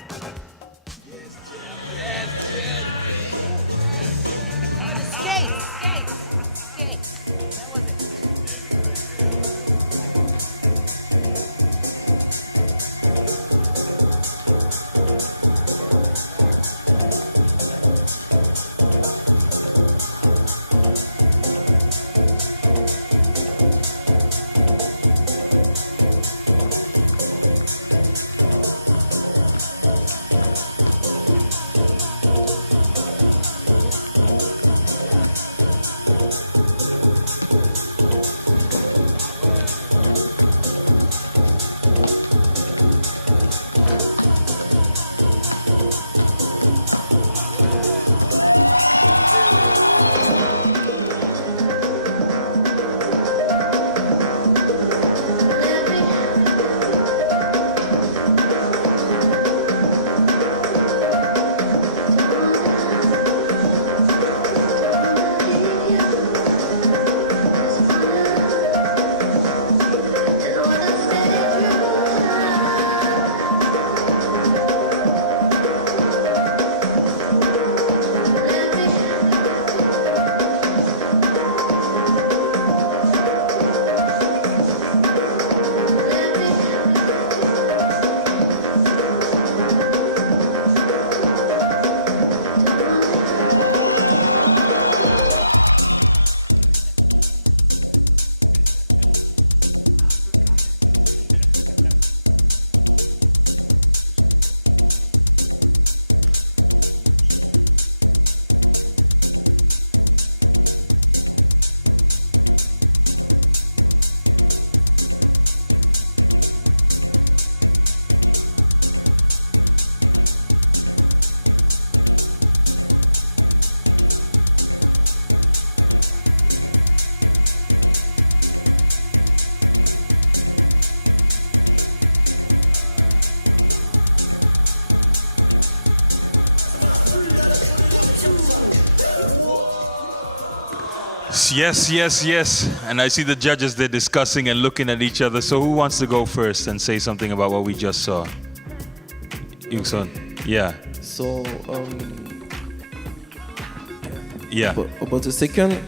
Yes, yes, yes. And I see the judges, they're discussing and looking at each other. So who wants to go first and say something about what we just saw? Yugson. Yeah. So, yeah. About the second,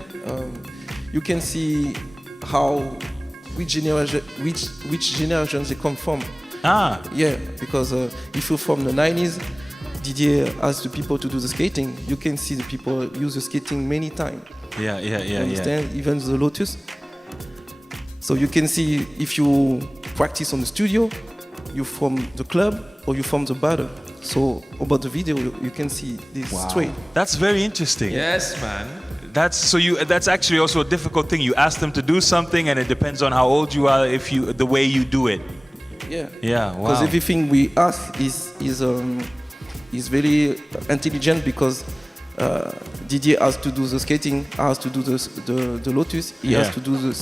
you can see how which generation they come from. Ah. Yeah, because if you're from the 90s, Didier asked the people to do the skating. You can see the people use the skating many times. Yeah. Understand? Even the Lotus. So you can see if you practice on the studio, you're from the club or you're from the battle. So about the video, you can see this straight. That's very interesting. Yes, man. That's actually also a difficult thing. You ask them to do something, and it depends on how old you are, the way you do it. Yeah. Yeah. Wow. Because everything we ask is very intelligent because Didier has to do the skating, has to do the Lotus, he has to do the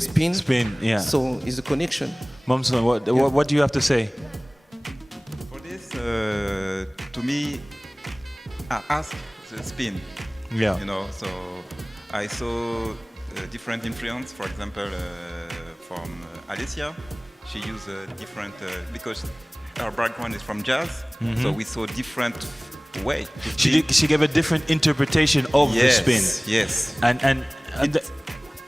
spin. Spin, yeah. So it's a connection. Mamson, what do you have to say? For this, to me, I ask the spin. Yeah. You know, so I saw different influence. For example, from Alicia, she used a different because her background is from jazz, so we saw different way. She gave a different interpretation of the spin. Yes. And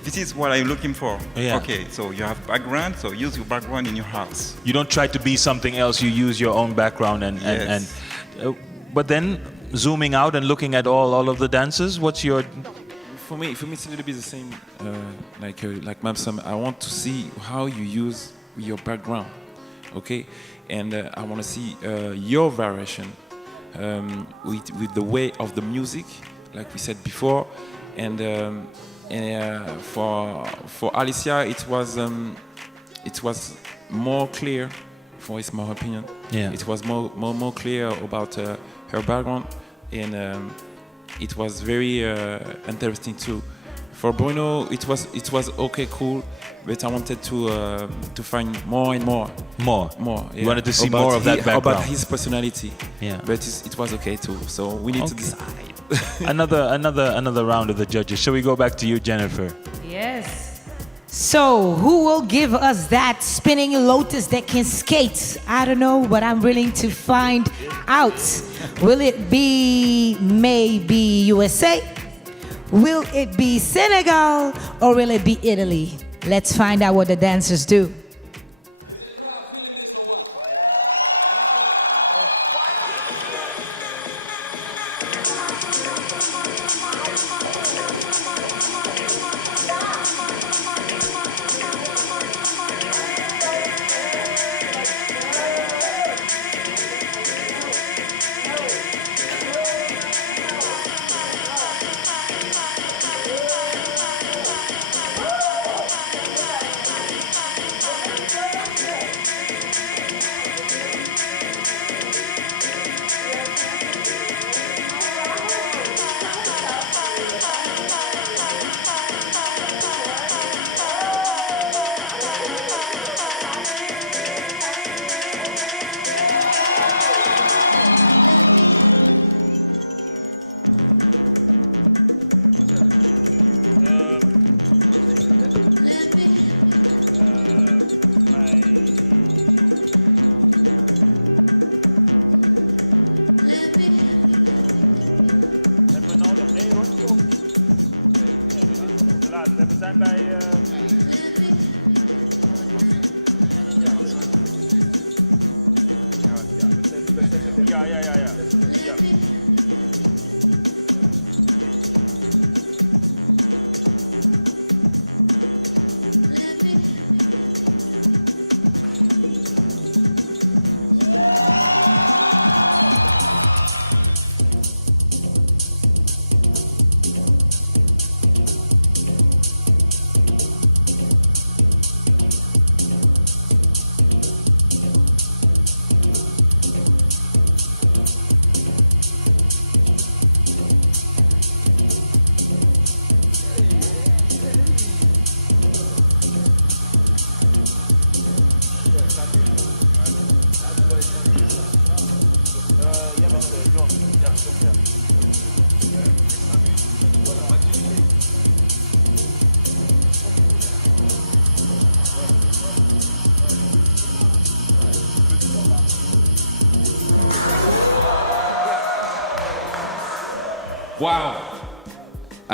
this is what I'm looking for. Yeah. Okay, so you have background, so use your background in your house. You don't try to be something else. You use your own background but then zooming out and looking at all of the dances. What's your? For me, it's a little bit the same. Like Mamson, I want to see how you use your background. Okay, and I want to see your variation with the way of the music, like we said before, and for Alicia it was more clear, for it's my opinion. Yeah. It was more clear about her background, and it was very interesting too. For Bruno, it was okay, cool. But I wanted to find more and more. More. Yeah. You wanted to see more of that background. About his personality. Yeah. But it was okay too. So we need to decide. another round of the judges. Shall we go back to you, Jennifer? Yes. So, who will give us that spinning lotus that can skate? I don't know, but I'm willing to find out. Will it be maybe USA? Will it be Senegal? Or will it be Italy? Let's find out what the dancers do. Is the crowd feeling this or what?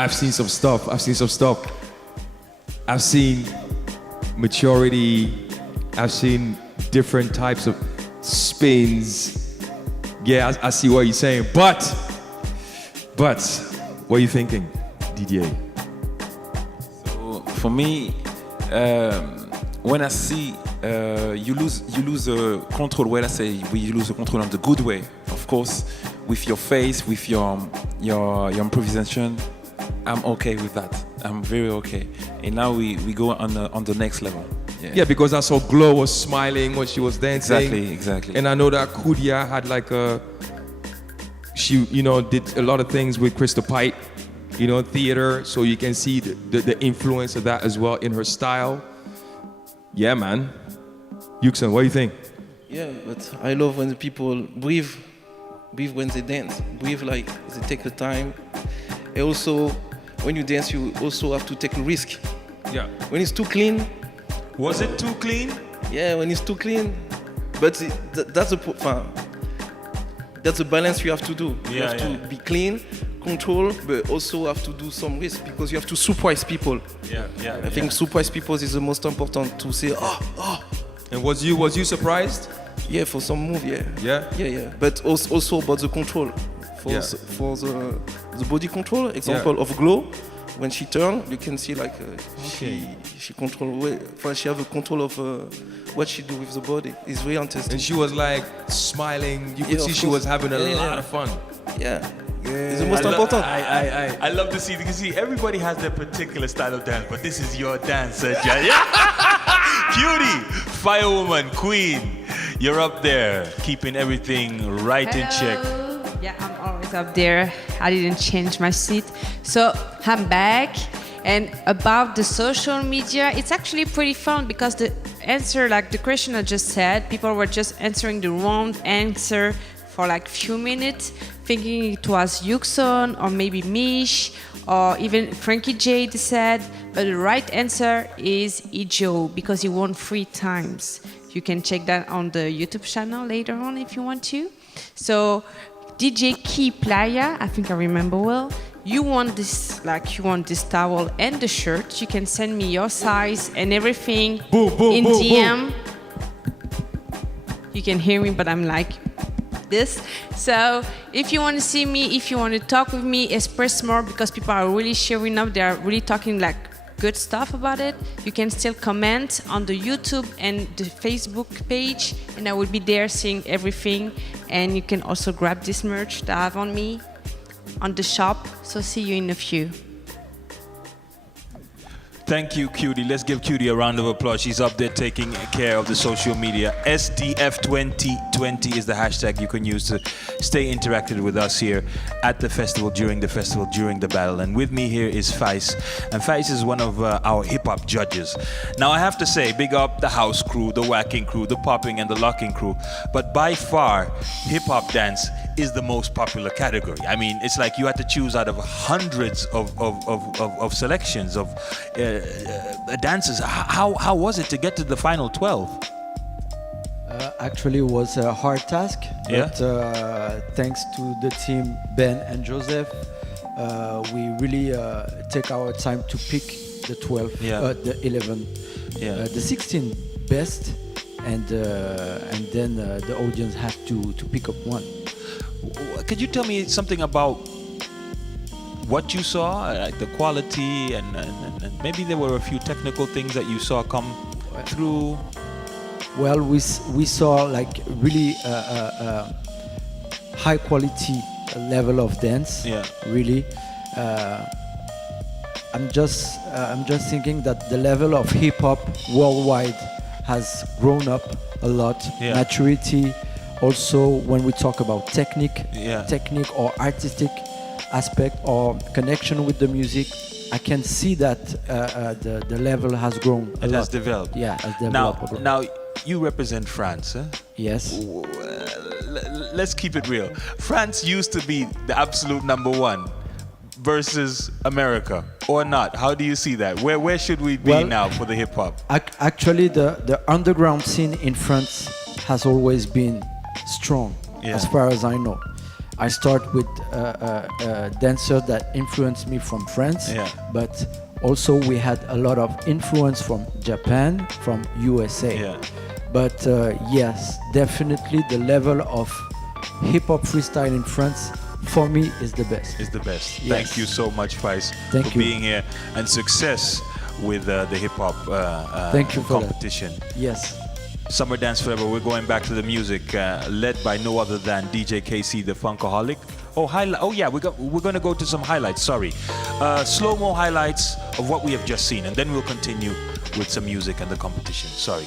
I've seen some stuff. I've seen maturity. I've seen different types of spins. Yeah, I see what you're saying. But, what are you thinking, Didier? So for me, when I see you lose control, well, I say you lose the control in the good way. Of course, with your face, with your improvisation, I'm okay with that. I'm very okay. And now we go on the next level. Yeah, because I saw Glow was smiling when she was dancing. Exactly. And I know that Kudia had like she did a lot of things with Crystal Pite, theater. So you can see the influence of that as well in her style. Yeah, man. Yugson, what do you think? Yeah, but I love when the people breathe when they dance. Breathe like they take the time. And also, when you dance, you also have to take a risk. Yeah. When it's too clean. Was it too clean? Yeah, when it's too clean. But that's a balance you have to do. You have to be clean, control, but also have to do some risk because you have to surprise people. I think surprise people is the most important to say, oh. And was you surprised? Yeah, for some move, yeah. Yeah? But also about the control. For the body control, example of Glow, when she turn, you can see like she control. She have a control of what she do with the body. It's very interesting. And she was like smiling. You could see she was having a lot of fun. Yeah. It's the most important. I love to see, because everybody has their particular style of dance, but this is your dance, Cutie, firewoman, queen, you're up there, keeping everything right in check. Yeah, I'm always up there. I didn't change my seat. So I'm back. And about the social media, it's actually pretty fun because the answer, like the question I just said, people were just answering the wrong answer for like few minutes, thinking it was Yugson or maybe Mish or even Frankie J said, but the right answer is Ijo because he won 3 times. You can check that on the YouTube channel later on if you want to. So DJ Key Playa, I think I remember well, you want this towel and the shirt. You can send me your size and everything in DM. You can hear me, but I'm like this. So if you want to see me, if you want to talk with me, express more because people are really showing up. They are really talking like good stuff about it. You can still comment on the YouTube and the Facebook page, and I will be there seeing everything. And you can also grab this merch that I have on me on the shop. So see you in a few. Thank you, Cutie. Let's give Cutie a round of applause. She's up there taking care of the social media. SDF2020 is the hashtag you can use to stay interactive with us here at the festival, during the battle. And with me here is Faiz. And Faiz is one of our hip-hop judges. Now, I have to say, big up the house crew, the whacking crew, the popping and the locking crew. But by far, hip-hop dance is the most popular category. I mean, it's like you had to choose out of hundreds of selections of dancers. How was it to get to the final 12? Actually, it was a hard task, but thanks to the team, Ben and Joseph, we really take our time to pick the 12, the 11, the 16 best, and then the audience have to pick up one. Could you tell me something about what you saw, like the quality, and maybe there were a few technical things that you saw come through? Well, we saw like really high quality level of dance. Yeah. Really, I'm just thinking that the level of hip hop worldwide has grown up a lot. Yeah. Maturity. Also, when we talk about technique or artistic aspect or connection with the music, I can see that the level has grown. It has developed. Yeah, has developed. Now you represent France, eh? Yes. Let's keep it real. France used to be the absolute #1 versus America, or not? How do you see that? Where should we be now for the hip hop? Actually, the underground scene in France has always been strong, as far as I know. I start with a dancer that influenced me from France, but also we had a lot of influence from Japan, from USA. But yes, definitely the level of hip-hop freestyle in France, for me, is the best. Is the best. Yes. Thank you so much, Vice, Thank for you. being here, and success with the hip-hop Thank you for competition. that. Yes. Summer Dance Forever, we're going back to the music, led by no other than DJ KC the Funkaholic. Oh yeah, we're going to go to some highlights, sorry. Slow-mo highlights of what we have just seen, and then we'll continue with some music and the competition. Sorry.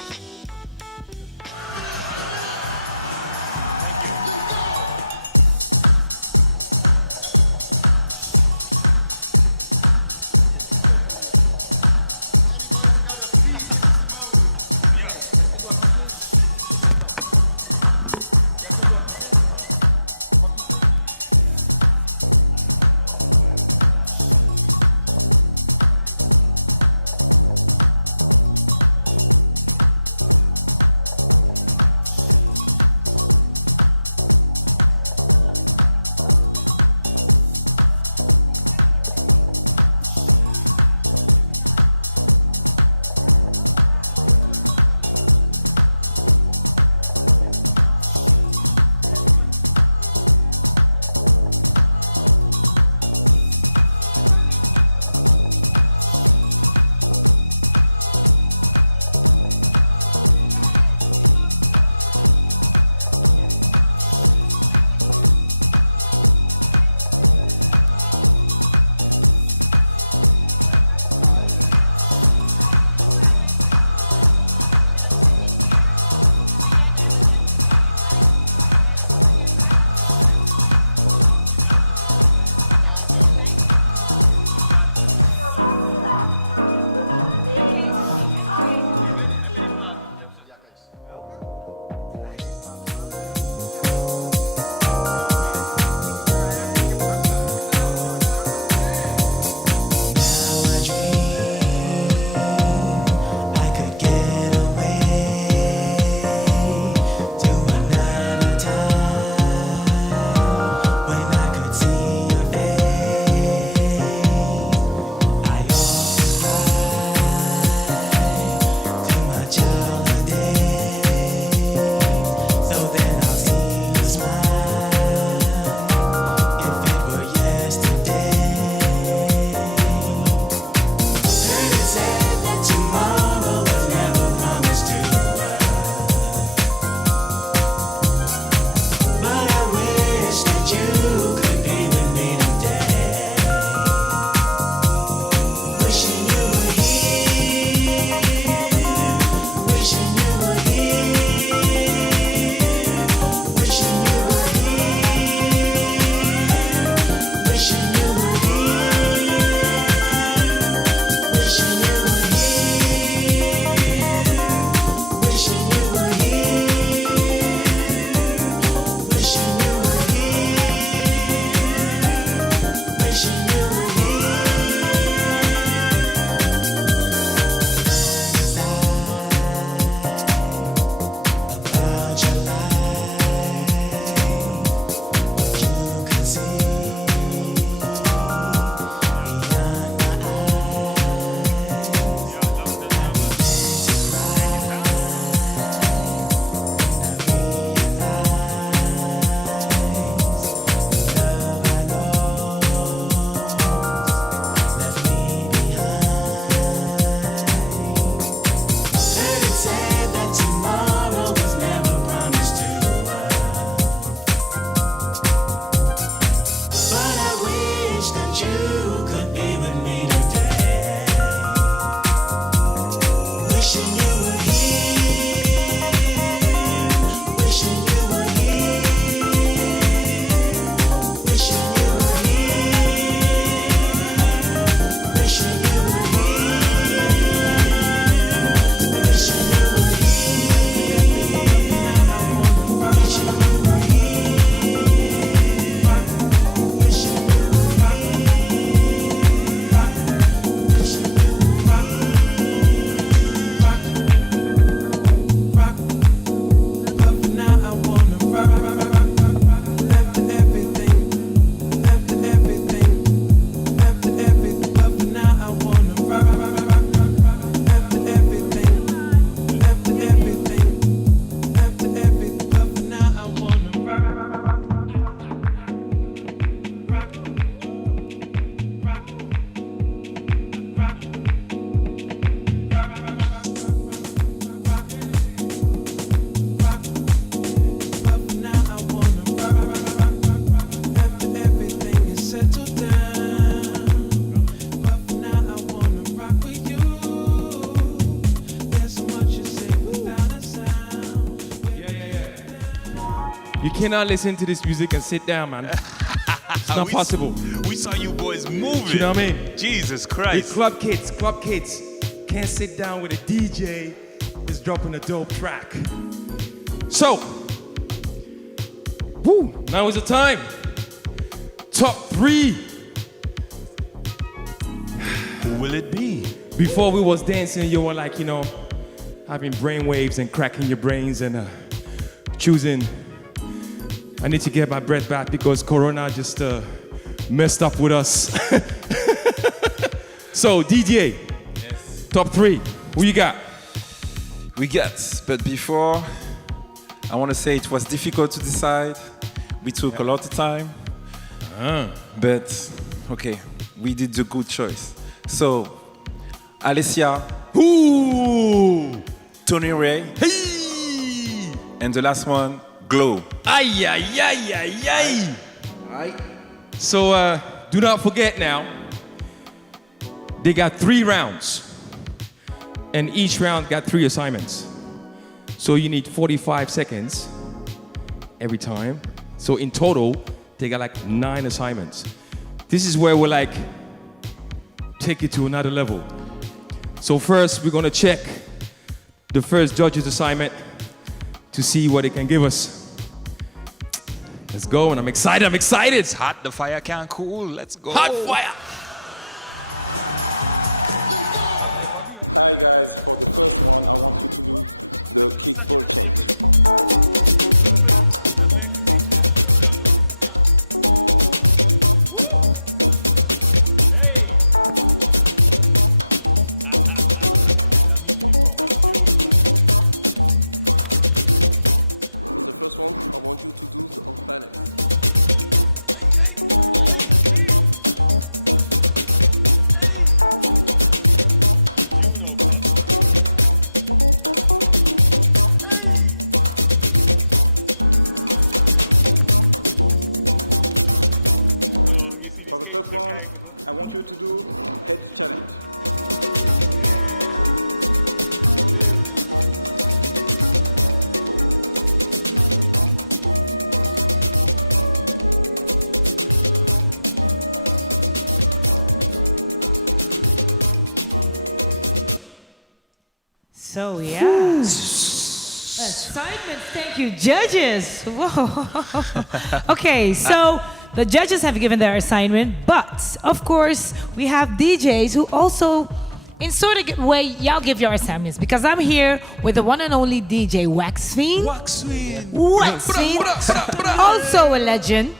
You cannot listen to this music and sit down, man. It's not possible. We saw you boys moving. You know what I mean? Jesus Christ. The club kids can't sit down with a DJ that's dropping a dope track. So, now is the time. Top 3. Who will it be? Before we was dancing, you were like, you know, having brain waves and cracking your brains and choosing. I need to get my breath back because Corona just messed up with us. So, DJ, top 3, who you got? We got, but before, I want to say it was difficult to decide. We took a lot of time, but okay, we did the good choice. So, Alessia, Tony Ray, and the last one, Glow. Ay, ay, ay, ay, ay. So, do not forget now, they got 3 rounds. And each round got 3 assignments. So you need 45 seconds every time. So in total, they got like 9 assignments. This is where we're like, take it to another level. So first, we're gonna check the first judge's assignment to see what it can give us. Let's go, and I'm excited. It's hot, the fire can't cool. Let's go. Hot fire! Hi guys, for the first one, I want you to do the kick ball change. For the first one, I want you to do the off balance. One, I want you to do head challenge. So yeah. Assignments, thank you, judges. Whoa. Okay, so the judges have given their assignment, but of course we have DJs who also, in sort of way, y'all give your assignments because I'm here with the one and only DJ WaxFiend. WaxFiend. Also a legend.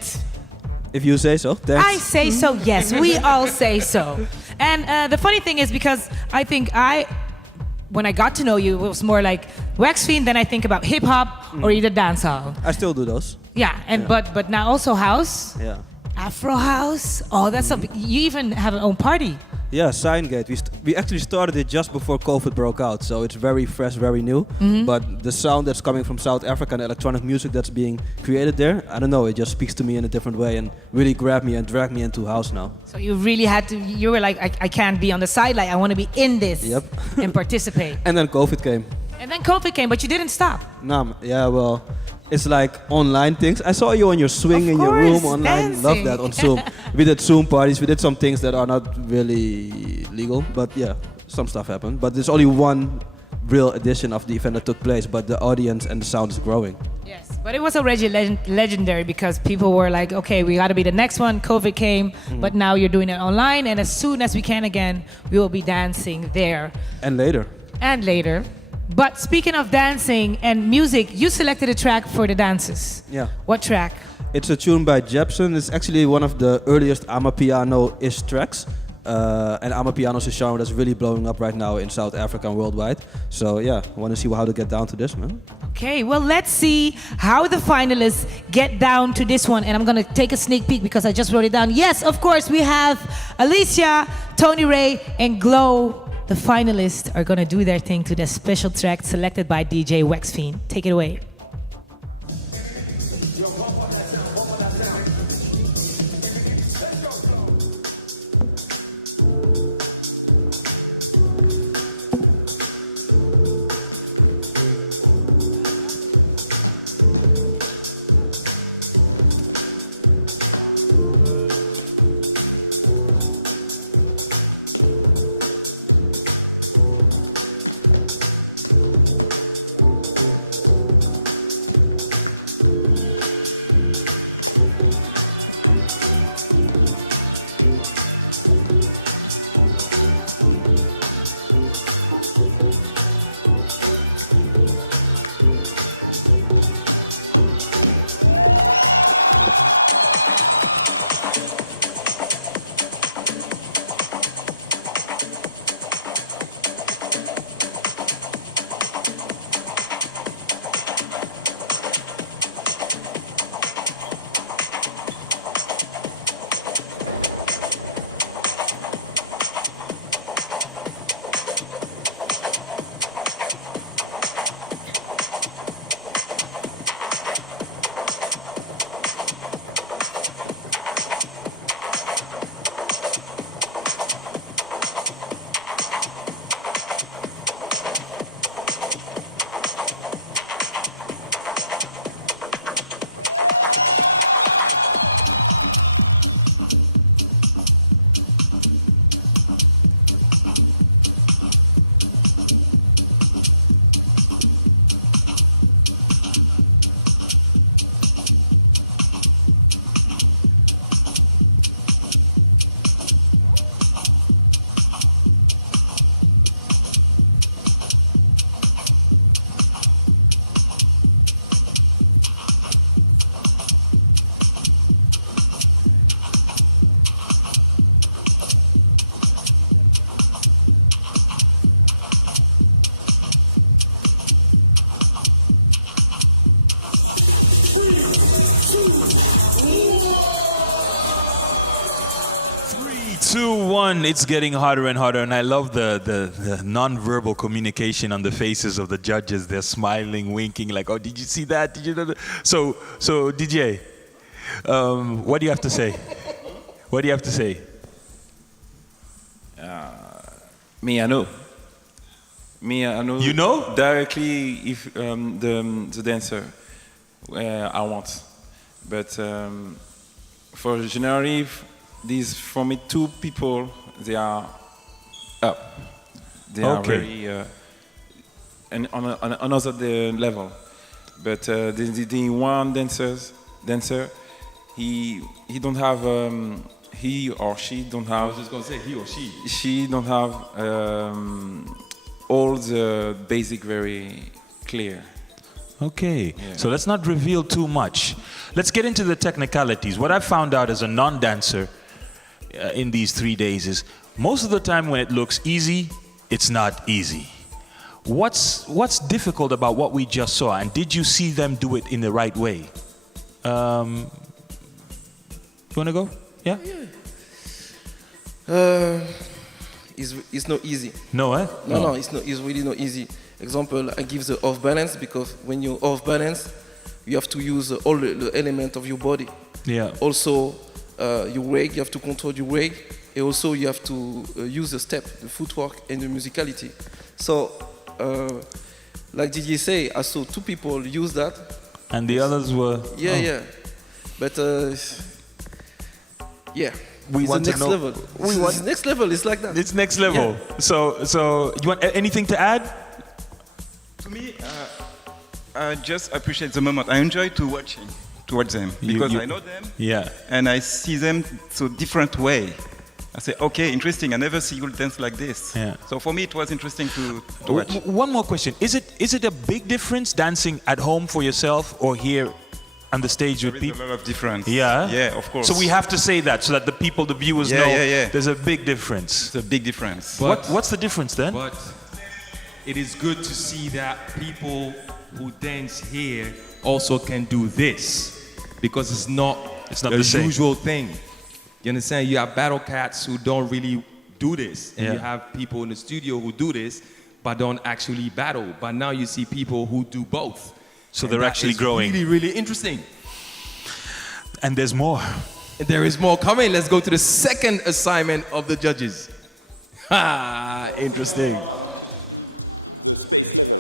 If you say so, thanks. I say so, yes, we all say so. And the funny thing is because I think when I got to know you, it was more like WaxFiend, then I think about hip hop or either dancehall. I still do those. Yeah, and but now also house, Yeah. Afro house, all that stuff. You even have an own party. Yeah, Signgate. We actually started it just before COVID broke out, so it's very fresh, very new. But the sound that's coming from South Africa and electronic music that's being created there, I don't know, it just speaks to me in a different way and really grabbed me and dragged me into house now. So you really had to. You were like, I can't be on the sideline. I want to be in this. Yep. And participate. And then COVID came. And then COVID came, but you didn't stop. Nah, yeah, well, it's like online things. I saw you on your swing in your room online. dancing. Love that on Zoom. We did Zoom parties. We did some things that are not really legal, but yeah, some stuff happened. But there's only one real edition of the event that took place, but the audience and the sound is growing. Yes, but it was already legendary because people were like, okay, we got to be the next one. COVID came, but now you're doing it online, and as soon as we can again, we will be dancing there. And later. And later. But speaking of dancing and music, you selected a track for the dances. Yeah. What track? It's a tune by Jepson. It's actually one of the earliest Amapiano-ish tracks. And Amapiano is a genre that's really blowing up right now in South Africa and worldwide. So yeah, I want to see how to get down to this, man. Okay, well, let's see how the finalists get down to this one. And I'm going to take a sneak peek because I just wrote it down. Yes, of course, we have Alicia, Tony Ray, and Glow. The finalists are going to do their thing to the special track selected by DJ WaxFiend. Take it away. Yo, bump up that sound, bump up that sound. Let's go, Flo. it's getting harder and harder, and I love the non-verbal communication on the faces of the judges. They're smiling, winking, like, oh, did you see that? Did you know that? So DJ, what do you have to say? What do you have to say? Me, I know. You know? Directly if the dancer I want. But for generally, these for me two people, they are up. They are very and on another level. But the one dancer, he don't have he or she don't have. I was just gonna say he or she. She don't have all the basic very clear. Okay, so let's not reveal too much. Let's get into the technicalities. What I found out as a non-dancer in these 3 days is most of the time when it looks easy, it's not easy. What's difficult about what we just saw, and did you see them do it in the right way? You wanna go? Yeah. It's not easy. No, eh? No, it's not. It's really not easy. Example, I give the off balance because when you're off balance, you have to use all the element of your body. Yeah. Also, your weight, you have to control your weight, and also you have to use the step, the footwork, and the musicality. So, like Didier say, I saw two people use that. And the others were. Yeah. But yeah. We it's want the next to know. level. It's next level. It's like that. It's next level. Yeah. So you want anything to add? To me, I just appreciate the moment. I enjoy to watch them because I know them. Yeah. And I see them so different way. I say, okay, interesting. I never see you dance like this. Yeah. So for me, it was interesting to watch. One more question: Is it a big difference dancing at home for yourself or here on the stage with people? There is a lot of difference. Yeah. Yeah, of course. So we have to say that so that the people, the viewers know there's a big difference. It's a big difference. What's the difference then? But it is good to see that people who dance here also can do this because it's not the usual thing. You understand? You have battle cats who don't really do this, and you have people in the studio who do this but don't actually battle. But now you see people who do both. So they're actually growing. Really, really interesting. And there's more. And there is more coming. Let's go to the second assignment of the judges. Interesting. I want you to do the space level.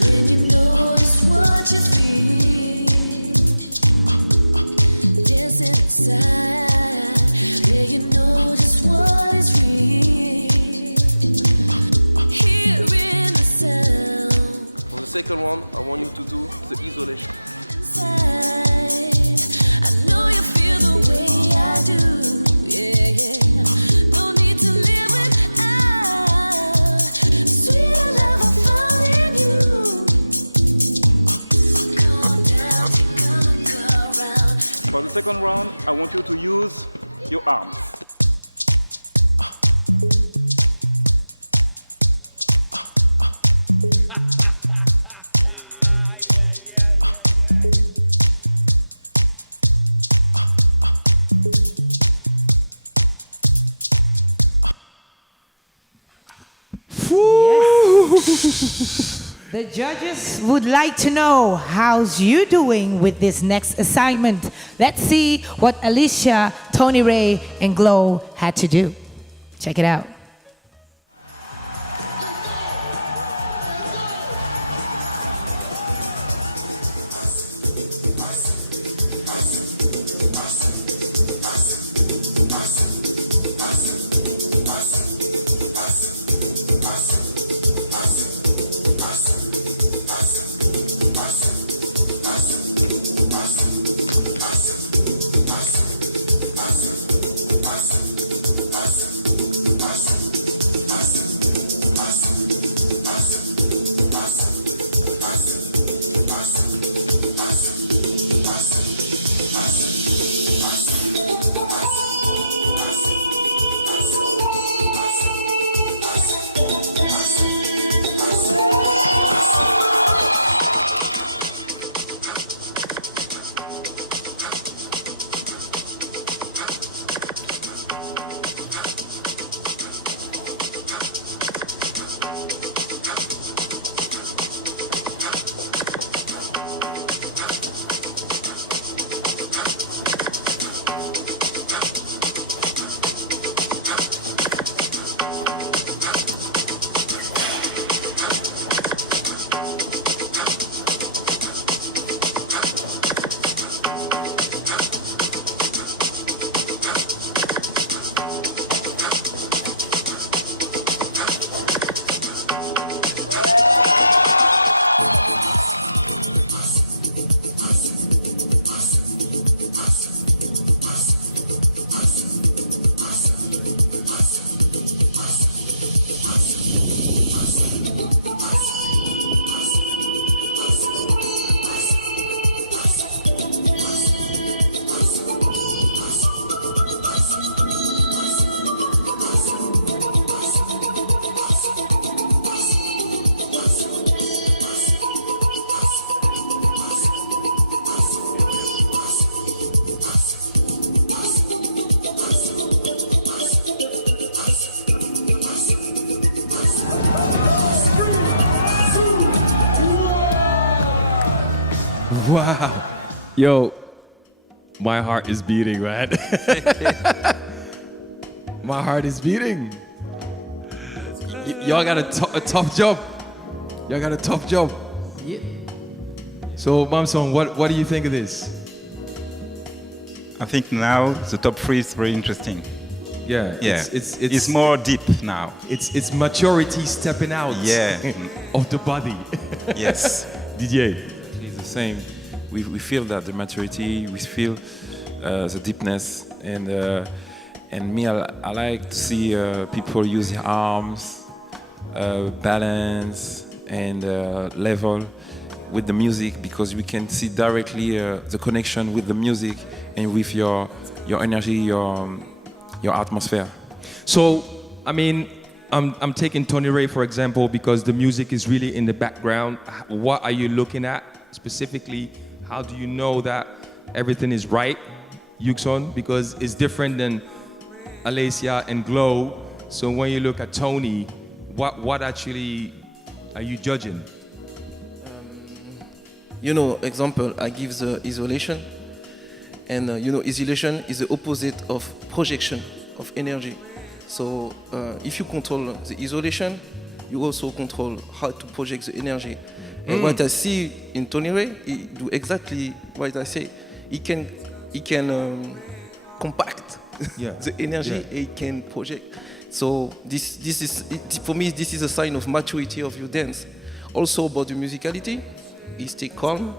When you know just what you feel, dancing inside, yeah, you know just what is real. Hearing the sound. For the second one, I want you to do the isolation. I know you feel the way I do. Yeah. No need to live without sweet love I found in you. Calm down, take a look around. For the second round, I want you to use your arms. The judges would like to know how's you doing with this next assignment. Let's see what Alicia, Tony Ray, and Glow had to do. Check it out. Us. Yo, my heart is beating, man. My heart is beating. Y'all got a tough job. Y'all got a tough job. Yeah. So, Mamson, what do you think of this? I think now the top 3 is very interesting. Yeah. Yeah. It's more deep now. It's maturity stepping out. Yeah. Of the body. Yes. Didier. It's the same. We feel that the maturity, we feel the deepness, and me, I like to see people use their arms, balance, and level with the music, because we can see directly the connection with the music and with your energy, your atmosphere. So, I mean, I'm taking Tony Ray for example because the music is really in the background. What are you looking at specifically? How do you know that everything is right, Yugson? Because it's different than Alicia and Glow. So when you look at Tony, what actually are you judging? Example, I give the isolation. And isolation is the opposite of projection of energy. So if you control the isolation, you also control how to project the energy. And what I see in Tony Ray, he do exactly what I say. He can compact the energy, and he can project. So this is for me. This is a sign of maturity of your dance. Also about the musicality, he stay calm.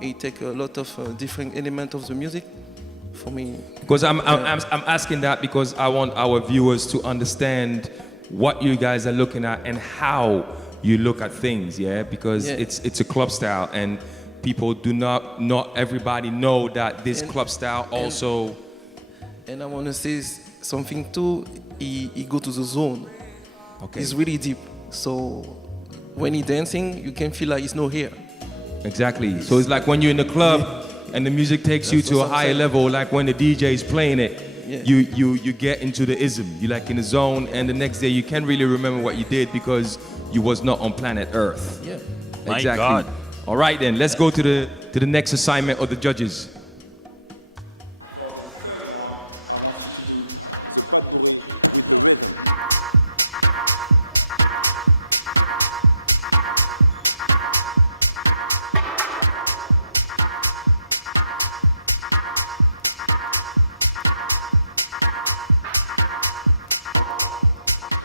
He take a lot of different elements of the music. For me, because I'm asking that because I want our viewers to understand what you guys are looking at and how you look at things, because it's a club style and people do not everybody know that this club style also. And I want to say something too. He go to the zone. Okay. It's really deep. So when he dancing, you can feel like he's not here. Exactly. So it's like when you're in the club and the music takes you to a higher level, like when the DJ is playing it, you get into the ism. You're like in the zone, and the next day you can't really remember what you did because you was not on planet Earth. Yeah. Exactly. My God. All right then, let's go to the next assignment of the judges. For the third one, I want you to do the pas de bourrée with the rhythm.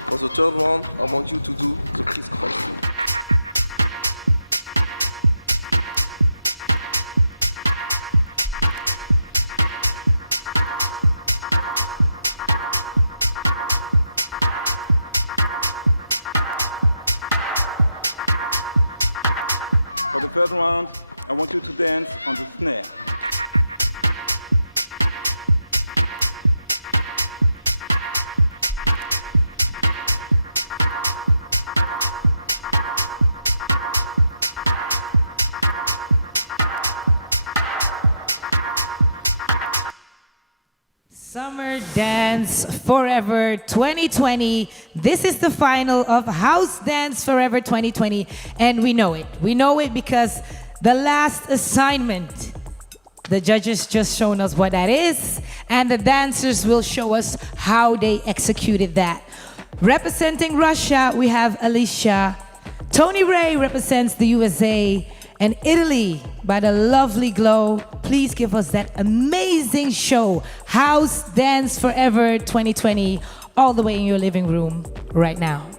For the third one, I want you to do the crisscross. For the third round, I want you to dance on the snare. Summer Dance Forever 2020. This is the final of House Dance Forever 2020, and we know it. We know it because the last assignment, the judges just shown us what that is, and the dancers will show us how they executed that. Representing Russia, we have Alicia. Tony Ray represents the USA, and Italy by the lovely Glow. Please give us that amazing show, House Dance Forever 2020, all the way in your living room right now.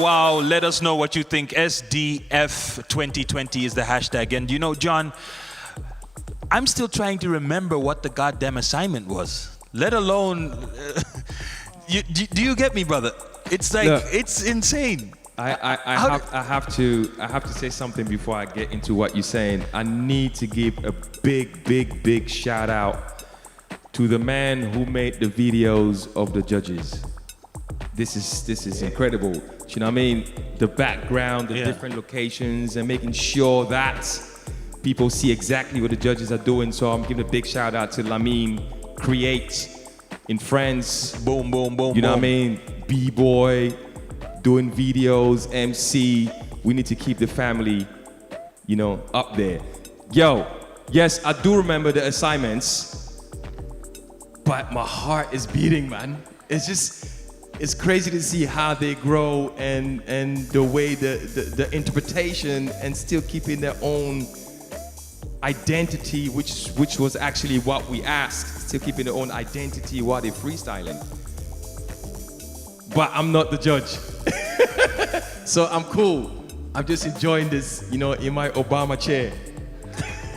Wow. Let us know what you think. SDF 2020 is the hashtag. And you know, John, I'm still trying to remember what the goddamn assignment was. Let alone... do you get me, brother? It's like, Look, it's insane. I have to say something before I get into what you're saying. I need to give a big shout out to the man who made the videos of the judges. This is incredible. Do you know what I mean? The background, the different locations, and making sure that people see exactly what the judges are doing. So I'm giving a big shout out to Lamine Create in France. Boom. You know what I mean? B-boy, doing videos, MC. We need to keep the family, you know, up there. Yo, yes, I do remember the assignments, but my heart is beating, man. It's crazy to see how they grow and the way the interpretation and still keeping their own identity, which was actually what we asked, still keeping their own identity while they're freestyling. But I'm not the judge. So I'm cool. I'm just enjoying this, you know, in my Obama chair.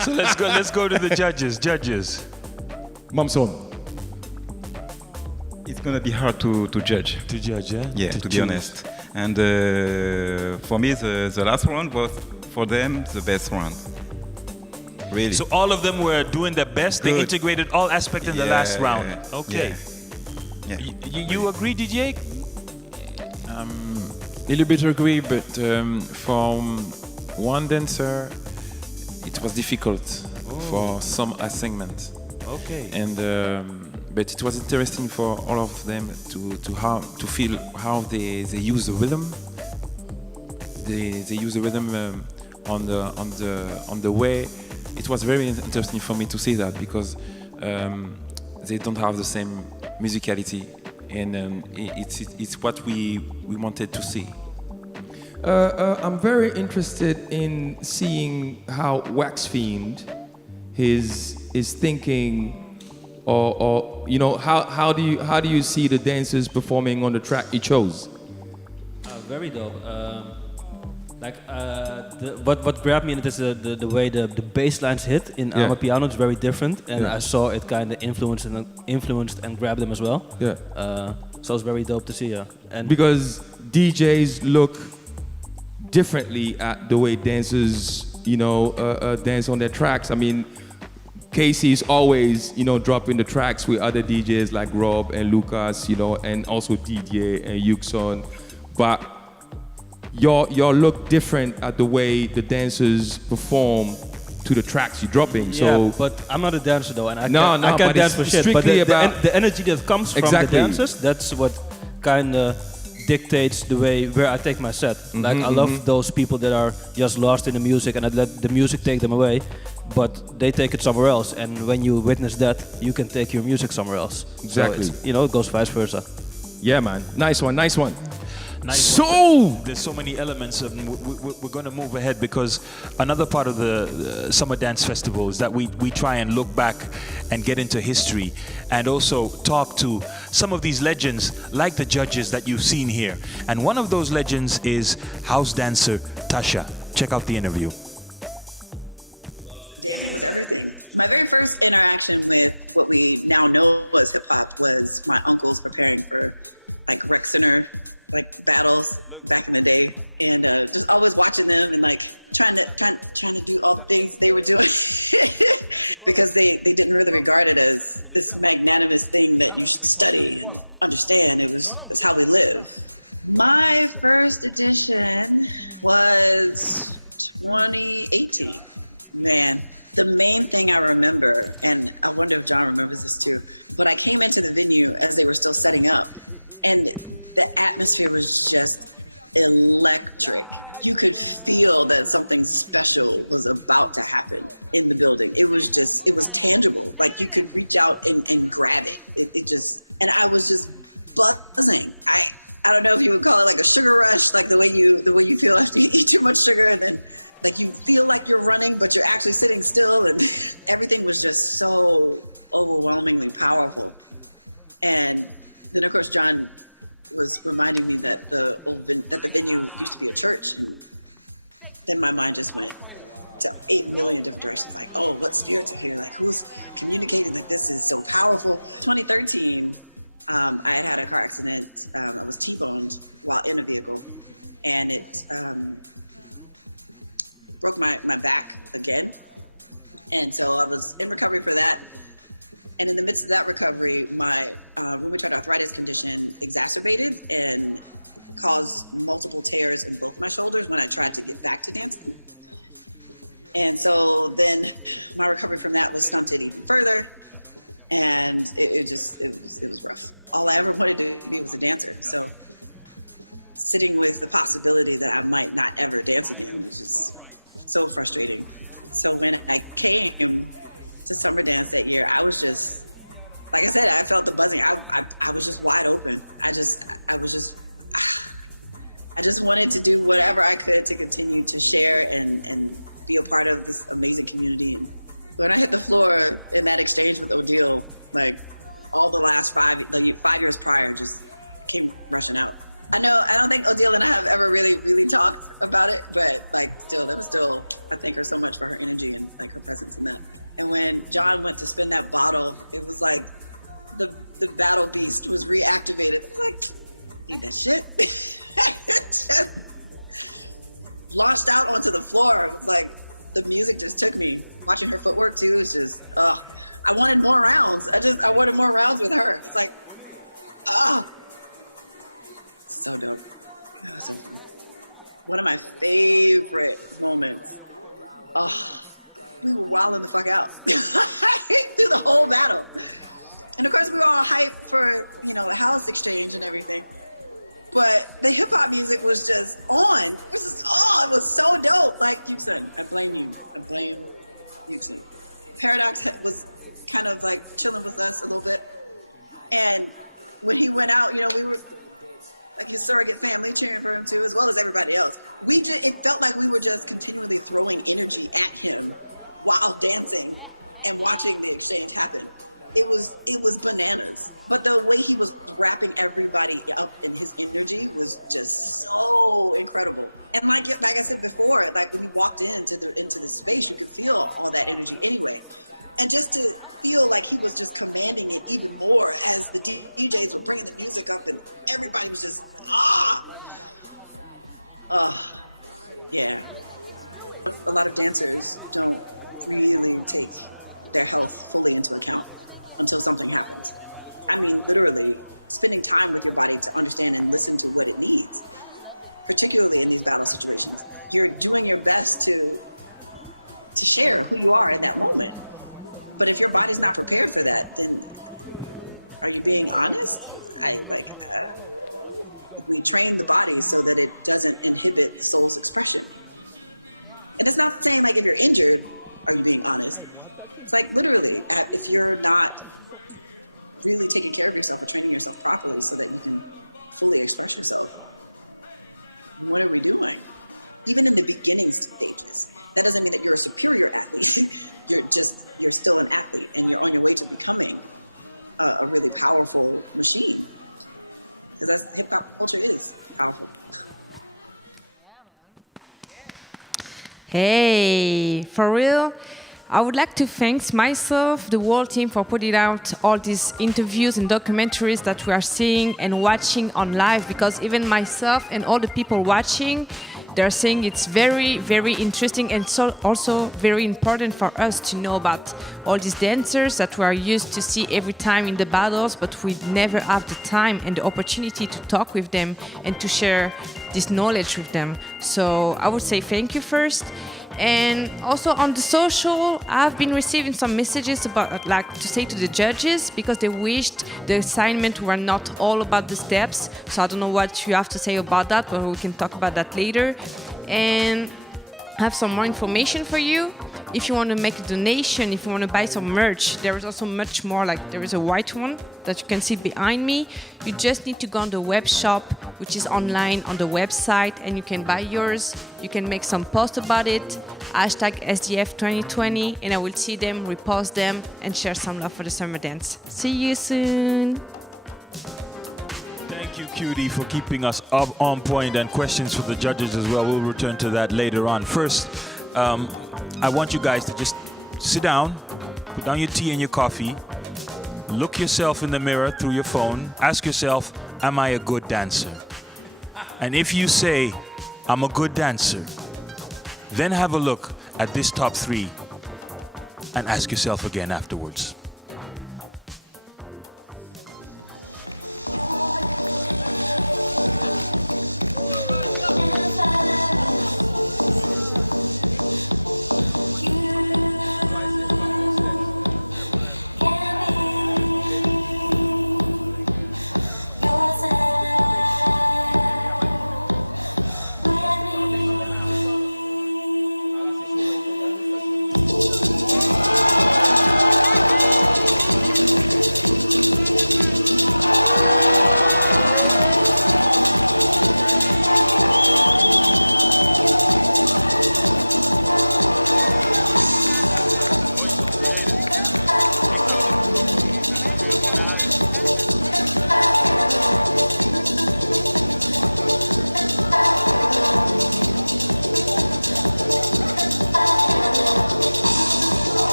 So let's go to the judges. Judges. Mamson. It's gonna be hard to judge. To judge, yeah? Yeah, to be honest. And for me, the last round was, for them, the best round. Really. So all of them were doing their best. They integrated all aspects in the last round. Okay. Yeah. You agree, DJ? Little bit agree, but from one dancer, it was difficult for some assignment. Okay. And but it was interesting for all of them to feel how they use the rhythm. They use the rhythm on the way. It was very interesting for me to see that because they don't have the same musicality, and it's what we wanted to see. I'm very interested in seeing how WaxFiend is thinking, or you know, how do you see the dancers performing on the track he chose? Very dope. What grabbed me in it is the way the bass lines hit in Amapiano is very different, and I saw it kind of influenced and grabbed them as well. Yeah. So it's very dope to see. And because DJs look differently at the way dancers, you know, dance on their tracks. I mean, KC is always, you know, dropping the tracks with other DJs like Rob and Lucas, you know, and also Didier and Yugson, but y'all look different at the way the dancers perform to the tracks you're dropping. So, yeah, but I'm not a dancer though, and I can't but dance for shit. But the energy that comes from the Exactly. dancers, that's what kind of dictates the way where I take my set. Like I love those people that are just lost in the music and I let the music take them away, but they take it somewhere else. And when you witness that, you can take your music somewhere else. Exactly. So you know, it goes vice versa. Yeah, man. Nice one. Nice one. There's so many elements, and we're going to move ahead because another part of the Summer Dance Festival is that we try and look back and get into history and also talk to some of these legends like the judges that you've seen here. And one of those legends is house dancer Tasha. Check out the interview. Dancing was everything. My very first interaction with what we now know as hip hop was my uncles preparing for like rec center battles back in the day, and just always watching them and like trying to do all the things they were doing because they didn't really regard it as this magnanimous thing that you should study and understand. It's how we live. My first edition was 2018. Man, the main thing I remember, and I wonder if John remembers this too, but I came into the venue as they were still setting up, and the atmosphere was just electric. You could feel that something special was about to happen in the building. It was tangible. Like you could reach out and grab it. And I was just buzzing. I don't know if you would call it like a sugar rush, like the way you feel after you eat too much sugar and then like you feel like you're running, but you're actually sitting still, and everything was just so overwhelmingly powerful. And then, of course, John was reminding me that the venue used to be a church, and then my mind just went to 8 million different directions. Like, oh, what spirits are here? Like, who's communicating? Like, this is so powerful. 2013, I had a car accident. I was T-boned while in a vehicle, and it broke my back again. And so I was in recovery for that. And in the midst of that recovery, my rheumatoid arthritis condition exacerbated and caused multiple tears in both my shoulders when I tried to get back to dancing. And so then my recovery from that was stunted even further. And it was rough. All I ever wanted to be was a dancer. So sitting with the possibility that I might not ever dance again was just so frustrating. So when I came to Summer Dance that year, I was just, like I said, I felt the buzzing. I was just wide open. I just wanted to do whatever I could to continue to share and be a part of this amazing community. And when I hit the floor in that exchange with Odile, like all the last 5 years prior just came rushing out. I don't think Odile and I have ever really talked about it, but like still, I thank her so much for her energy and like her presence in that. And when John went to spin that bottle, it was like the battle beast was reactivated. It was like, need that shit. Just launched out onto the floor. It was like the music just took me. Watching her footwork too is just, I wanted more rounds. I wanted more rounds with her. It's like, so dope. That was so fun. One of my favorite moments. We were wilding the fuck out through the whole battle. And of course we were all hyped for, the house exchange and everything. But the hip hop music was just on. It was so dope. Like Yugson, I blame you. I blame Yugson. Paradox was kind of like chilling with us a little bit. And when he went out, we were like his surrogate family cheering for him too, as well as everybody else. It felt like we were just continually throwing energy at him while dancing and watching the exchange happen. It was bananas. But the way he was wrapping everybody up in his energy was just so incredible. And like I said before, like when you walked into the space, you could feel all that energy anyway. And just to feel like he was just commanding it even more as the DJs were bringing the music up and everybody was just, yeah. A lot of dancers don't really take their health fully into account until something happens. I mean, literally spending time with your body to understand and listen to what it needs, particularly in these battle situations. You're doing your best to share who you are in that moment. But if your body's not prepared for that, then are you being honest? We train the body so that it doesn't inhibit the soul's expression. And it's not saying like if you're injured, are you being honest? It's like literally, if you're not really taking care of yourself or training yourself properly so that you can fully express yourself, what are we doing? Even in the beginning stages, that doesn't mean that you're a superior athlete. You're still an athlete and you're on your way to becoming a really powerful machine. Because that's hip hop culture is powerful. Hey, for real, I would like to thank myself, the whole team, for putting out all these interviews and documentaries that we are seeing and watching on live, because even myself and all the people watching, they're saying it's very, very interesting and so also very important for us to know about all these dancers that we are used to see every time in the battles, but we never have the time and the opportunity to talk with them and to share this knowledge with them. So I would say thank you first. And also on the social, I've been receiving some messages about, like, to say to the judges, because they wished the assignment were not all about the steps. So I don't know what you have to say about that, but we can talk about that later. And I have some more information for you. if you want to make a donation, if you want to buy some merch, there is also much more. Like there is a white one that you can see behind me. You just need to go on the web shop, which is online on the website, and you can buy yours. You can make some posts about it, #SDF2020, and I will see them, repost them, and share some love for the summer dance. See you soon. Thank you, Cutie, for keeping us up on point, and questions for the judges as well. We'll return to that later on. First, I want you guys to just sit down, put down your tea and your coffee, look yourself in the mirror through your phone, ask yourself, am I a good dancer? And if you say, I'm a good dancer, then have a look at this top 3 and ask yourself again afterwards.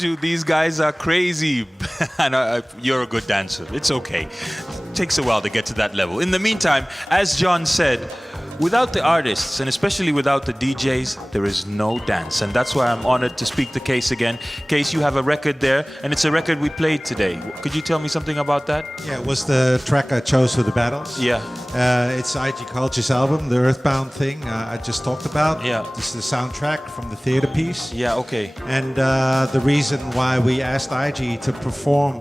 You these guys are crazy and you're a good dancer. It's okay. It takes a while to get to that level. In the meantime, as John said, without the artists and especially without the DJs, there is no dance, and that's why I'm honored to speak to Case again. Case, you have a record there, and it's a record we played today. Could you tell me something about that? Yeah, it was the track I chose for the battles. Yeah. It's IG Culture's album, the Earthbound thing I just talked about. Yeah. This is the soundtrack from the theater piece. Yeah, okay. And the reason why we asked IG to perform,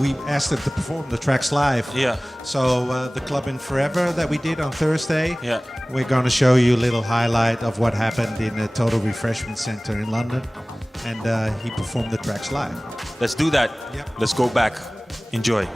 we asked them to perform the tracks live. Yeah. So the Club in Forever that we did on Thursday, yeah, we're going to show you a little highlight of what happened in the Total Refreshment Center in London. And he performed the tracks live. Let's do that. Yep. Let's go back. Enjoy.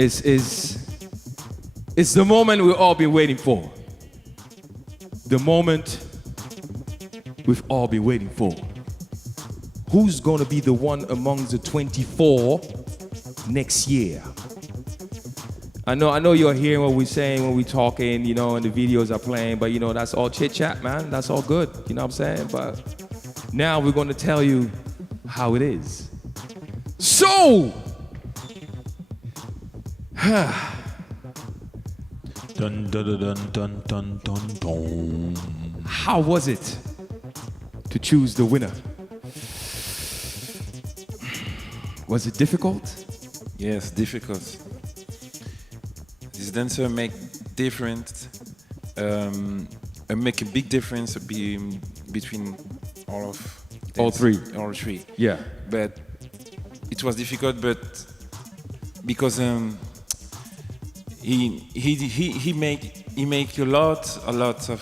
It's the moment we've all been waiting for. The moment we've all been waiting for. Who's gonna be the one among the 24 next year? I know you're hearing what we're saying when we're talking, you know, and the videos are playing, but you know, that's all chit chat, man. That's all good, you know what I'm saying? But now we're gonna tell you how it is. So, dun, dun, dun, dun, dun, dun, dun. How was it to choose the winner? Was it difficult? Yes, difficult. This dancer make make a big difference between all three. All three. Yeah. But it was difficult, but because he make a lot of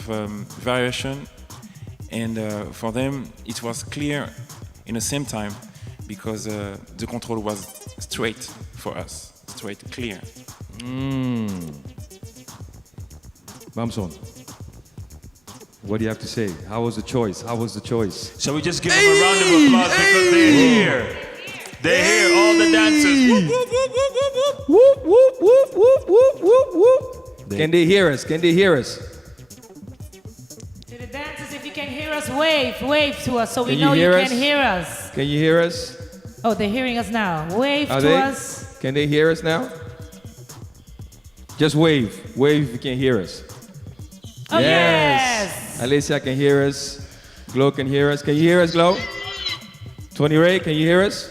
variation, and for them it was clear in the same time because the control was straight for us, straight, clear. Mamson, what do you have to say? How was the choice? Shall we just give them a round of applause because they're here? They're here, all the dancers. Whoop, whoop, whoop, whoop, whoop, whoop, whoop, whoop, whoop. Can they hear us? To the dancers, if you can hear us, wave to us so we Can know you you hear can us? hear us. Can you hear us? Oh, they're hearing us now. Wave Are to they? us. Can they hear us now? Just wave if you can hear us. Oh, yes. Alicia can hear us. Glow can hear us. Can you hear us, Glow? Tony Ray, can you hear us?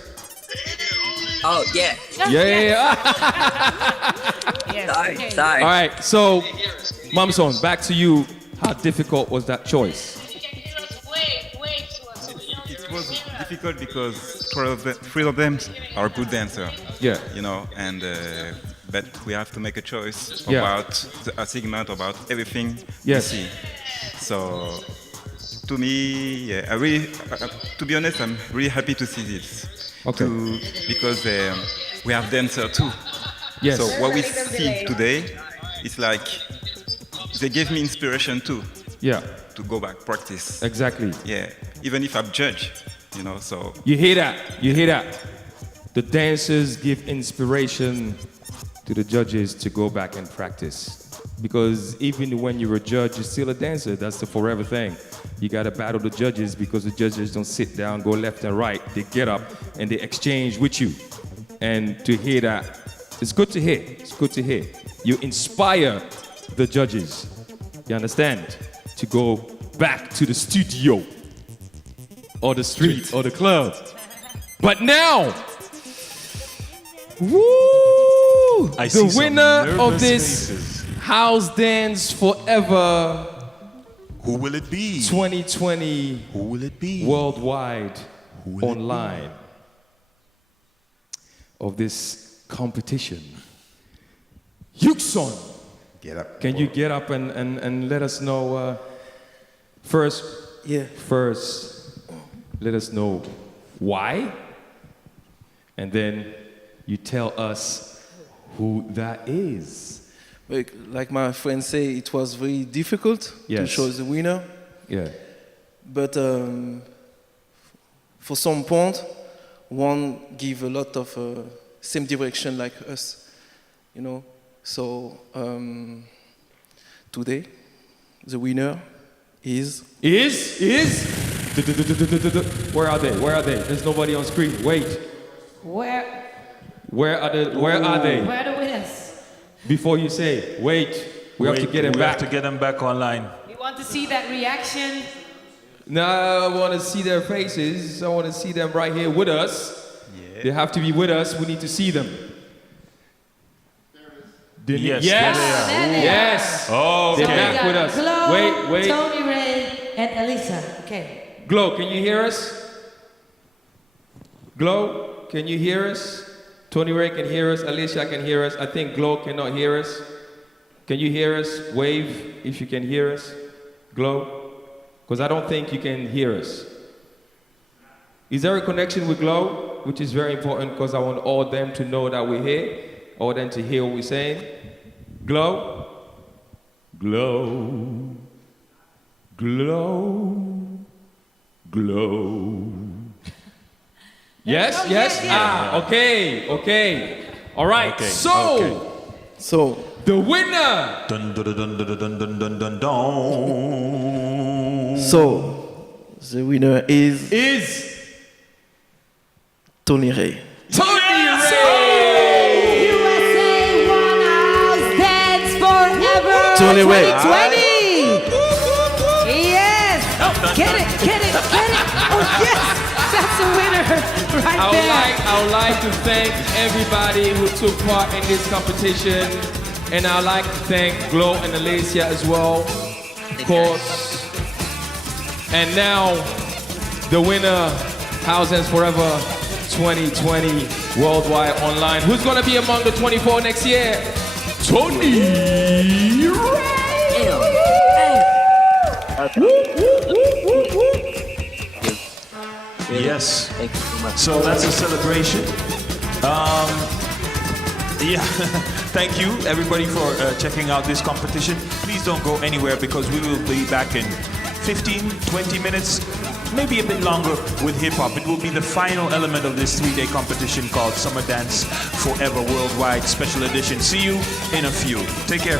Oh, yeah. Yeah. Sorry. All right, so Mamson, back to you. How difficult was that choice? It was difficult because three of them are good dancers. Yeah. You know, and but we have to make a choice Yeah. about a segment, about everything Yes. we see. So to me, yeah, I really, to be honest, I'm really happy to see this. Okay. Because we have dancer too. Yes. So what we see today is like they gave me inspiration too. Yeah. To go back practice. Exactly. Yeah. Even if I'm judge, you know. So You hear that? The dancers give inspiration to the judges to go back and practice. Because even when you're a judge, you're still a dancer. That's the forever thing. You gotta battle the judges because the judges don't sit down, go left and right. They get up and they exchange with you. And to hear that, it's good to hear. It's good to hear. You inspire the judges. You understand? To go back to the studio or the street or the club. But now, woo! I see The some winner of nervous this faces. House Dance Forever. Who will it be? 2020. Who will it be? Worldwide, Who will it online. Of this competition. Yugson. Get up. Can you get up and let us know first? Yeah. First, let us know why, and then you tell us who that is. Like my friends say, it was very difficult to Yes. show the winner. Yeah. But for some point, one give a lot of same direction like us, you know. So today, the winner is. Where are they? There's nobody on screen. Wait. Where are they? Where are the winners? Before you say, wait, we have to get them we back. have to get them back online. We want to see that reaction. No, I want to see their faces. I want to see them right here with us. Yeah. They have to be with us. We need to see them. Yes. Yes. Oh, They're okay. back with us. Glow, Wait. Tony Ray, and Elisa. Okay. Glow, can you hear us? Glow, can you hear us? Tony Ray can hear us. Alicia can hear us. I think Glow cannot hear us. Can you hear us? Wave if you can hear us. Glow. Because I don't think you can hear us. Is there a connection with Glow? Which is very important because I want all them to know that we're here. or then to hear what we're saying. Glow, glow, glow, glow. Yes, yes. Okay. All right. Okay, So the winner. Dun, dun, dun, dun, dun, dun, dun, dun, dun. So the winner is Tony Ray. USA One House Dance Forever Tony Ray. 2020. Yes. Get it. Oh yes, that's the winner right there. I would like to thank everybody who took part in this competition, and I'd like to thank Glow and Alicia as well, of course. And now, the winner, House Dance Forever 2020 Worldwide Online. Who's gonna be among the 24 next year? Tony Ray. Yes. Thank you so much. So that's a celebration. Yeah, thank you everybody for checking out this competition. Please don't go anywhere because we will be back in 15, 20 minutes, maybe a bit longer with hip hop. It will be the final element of this 3-day competition called Summer Dance Forever Worldwide Special Edition. See you in a few. Take care.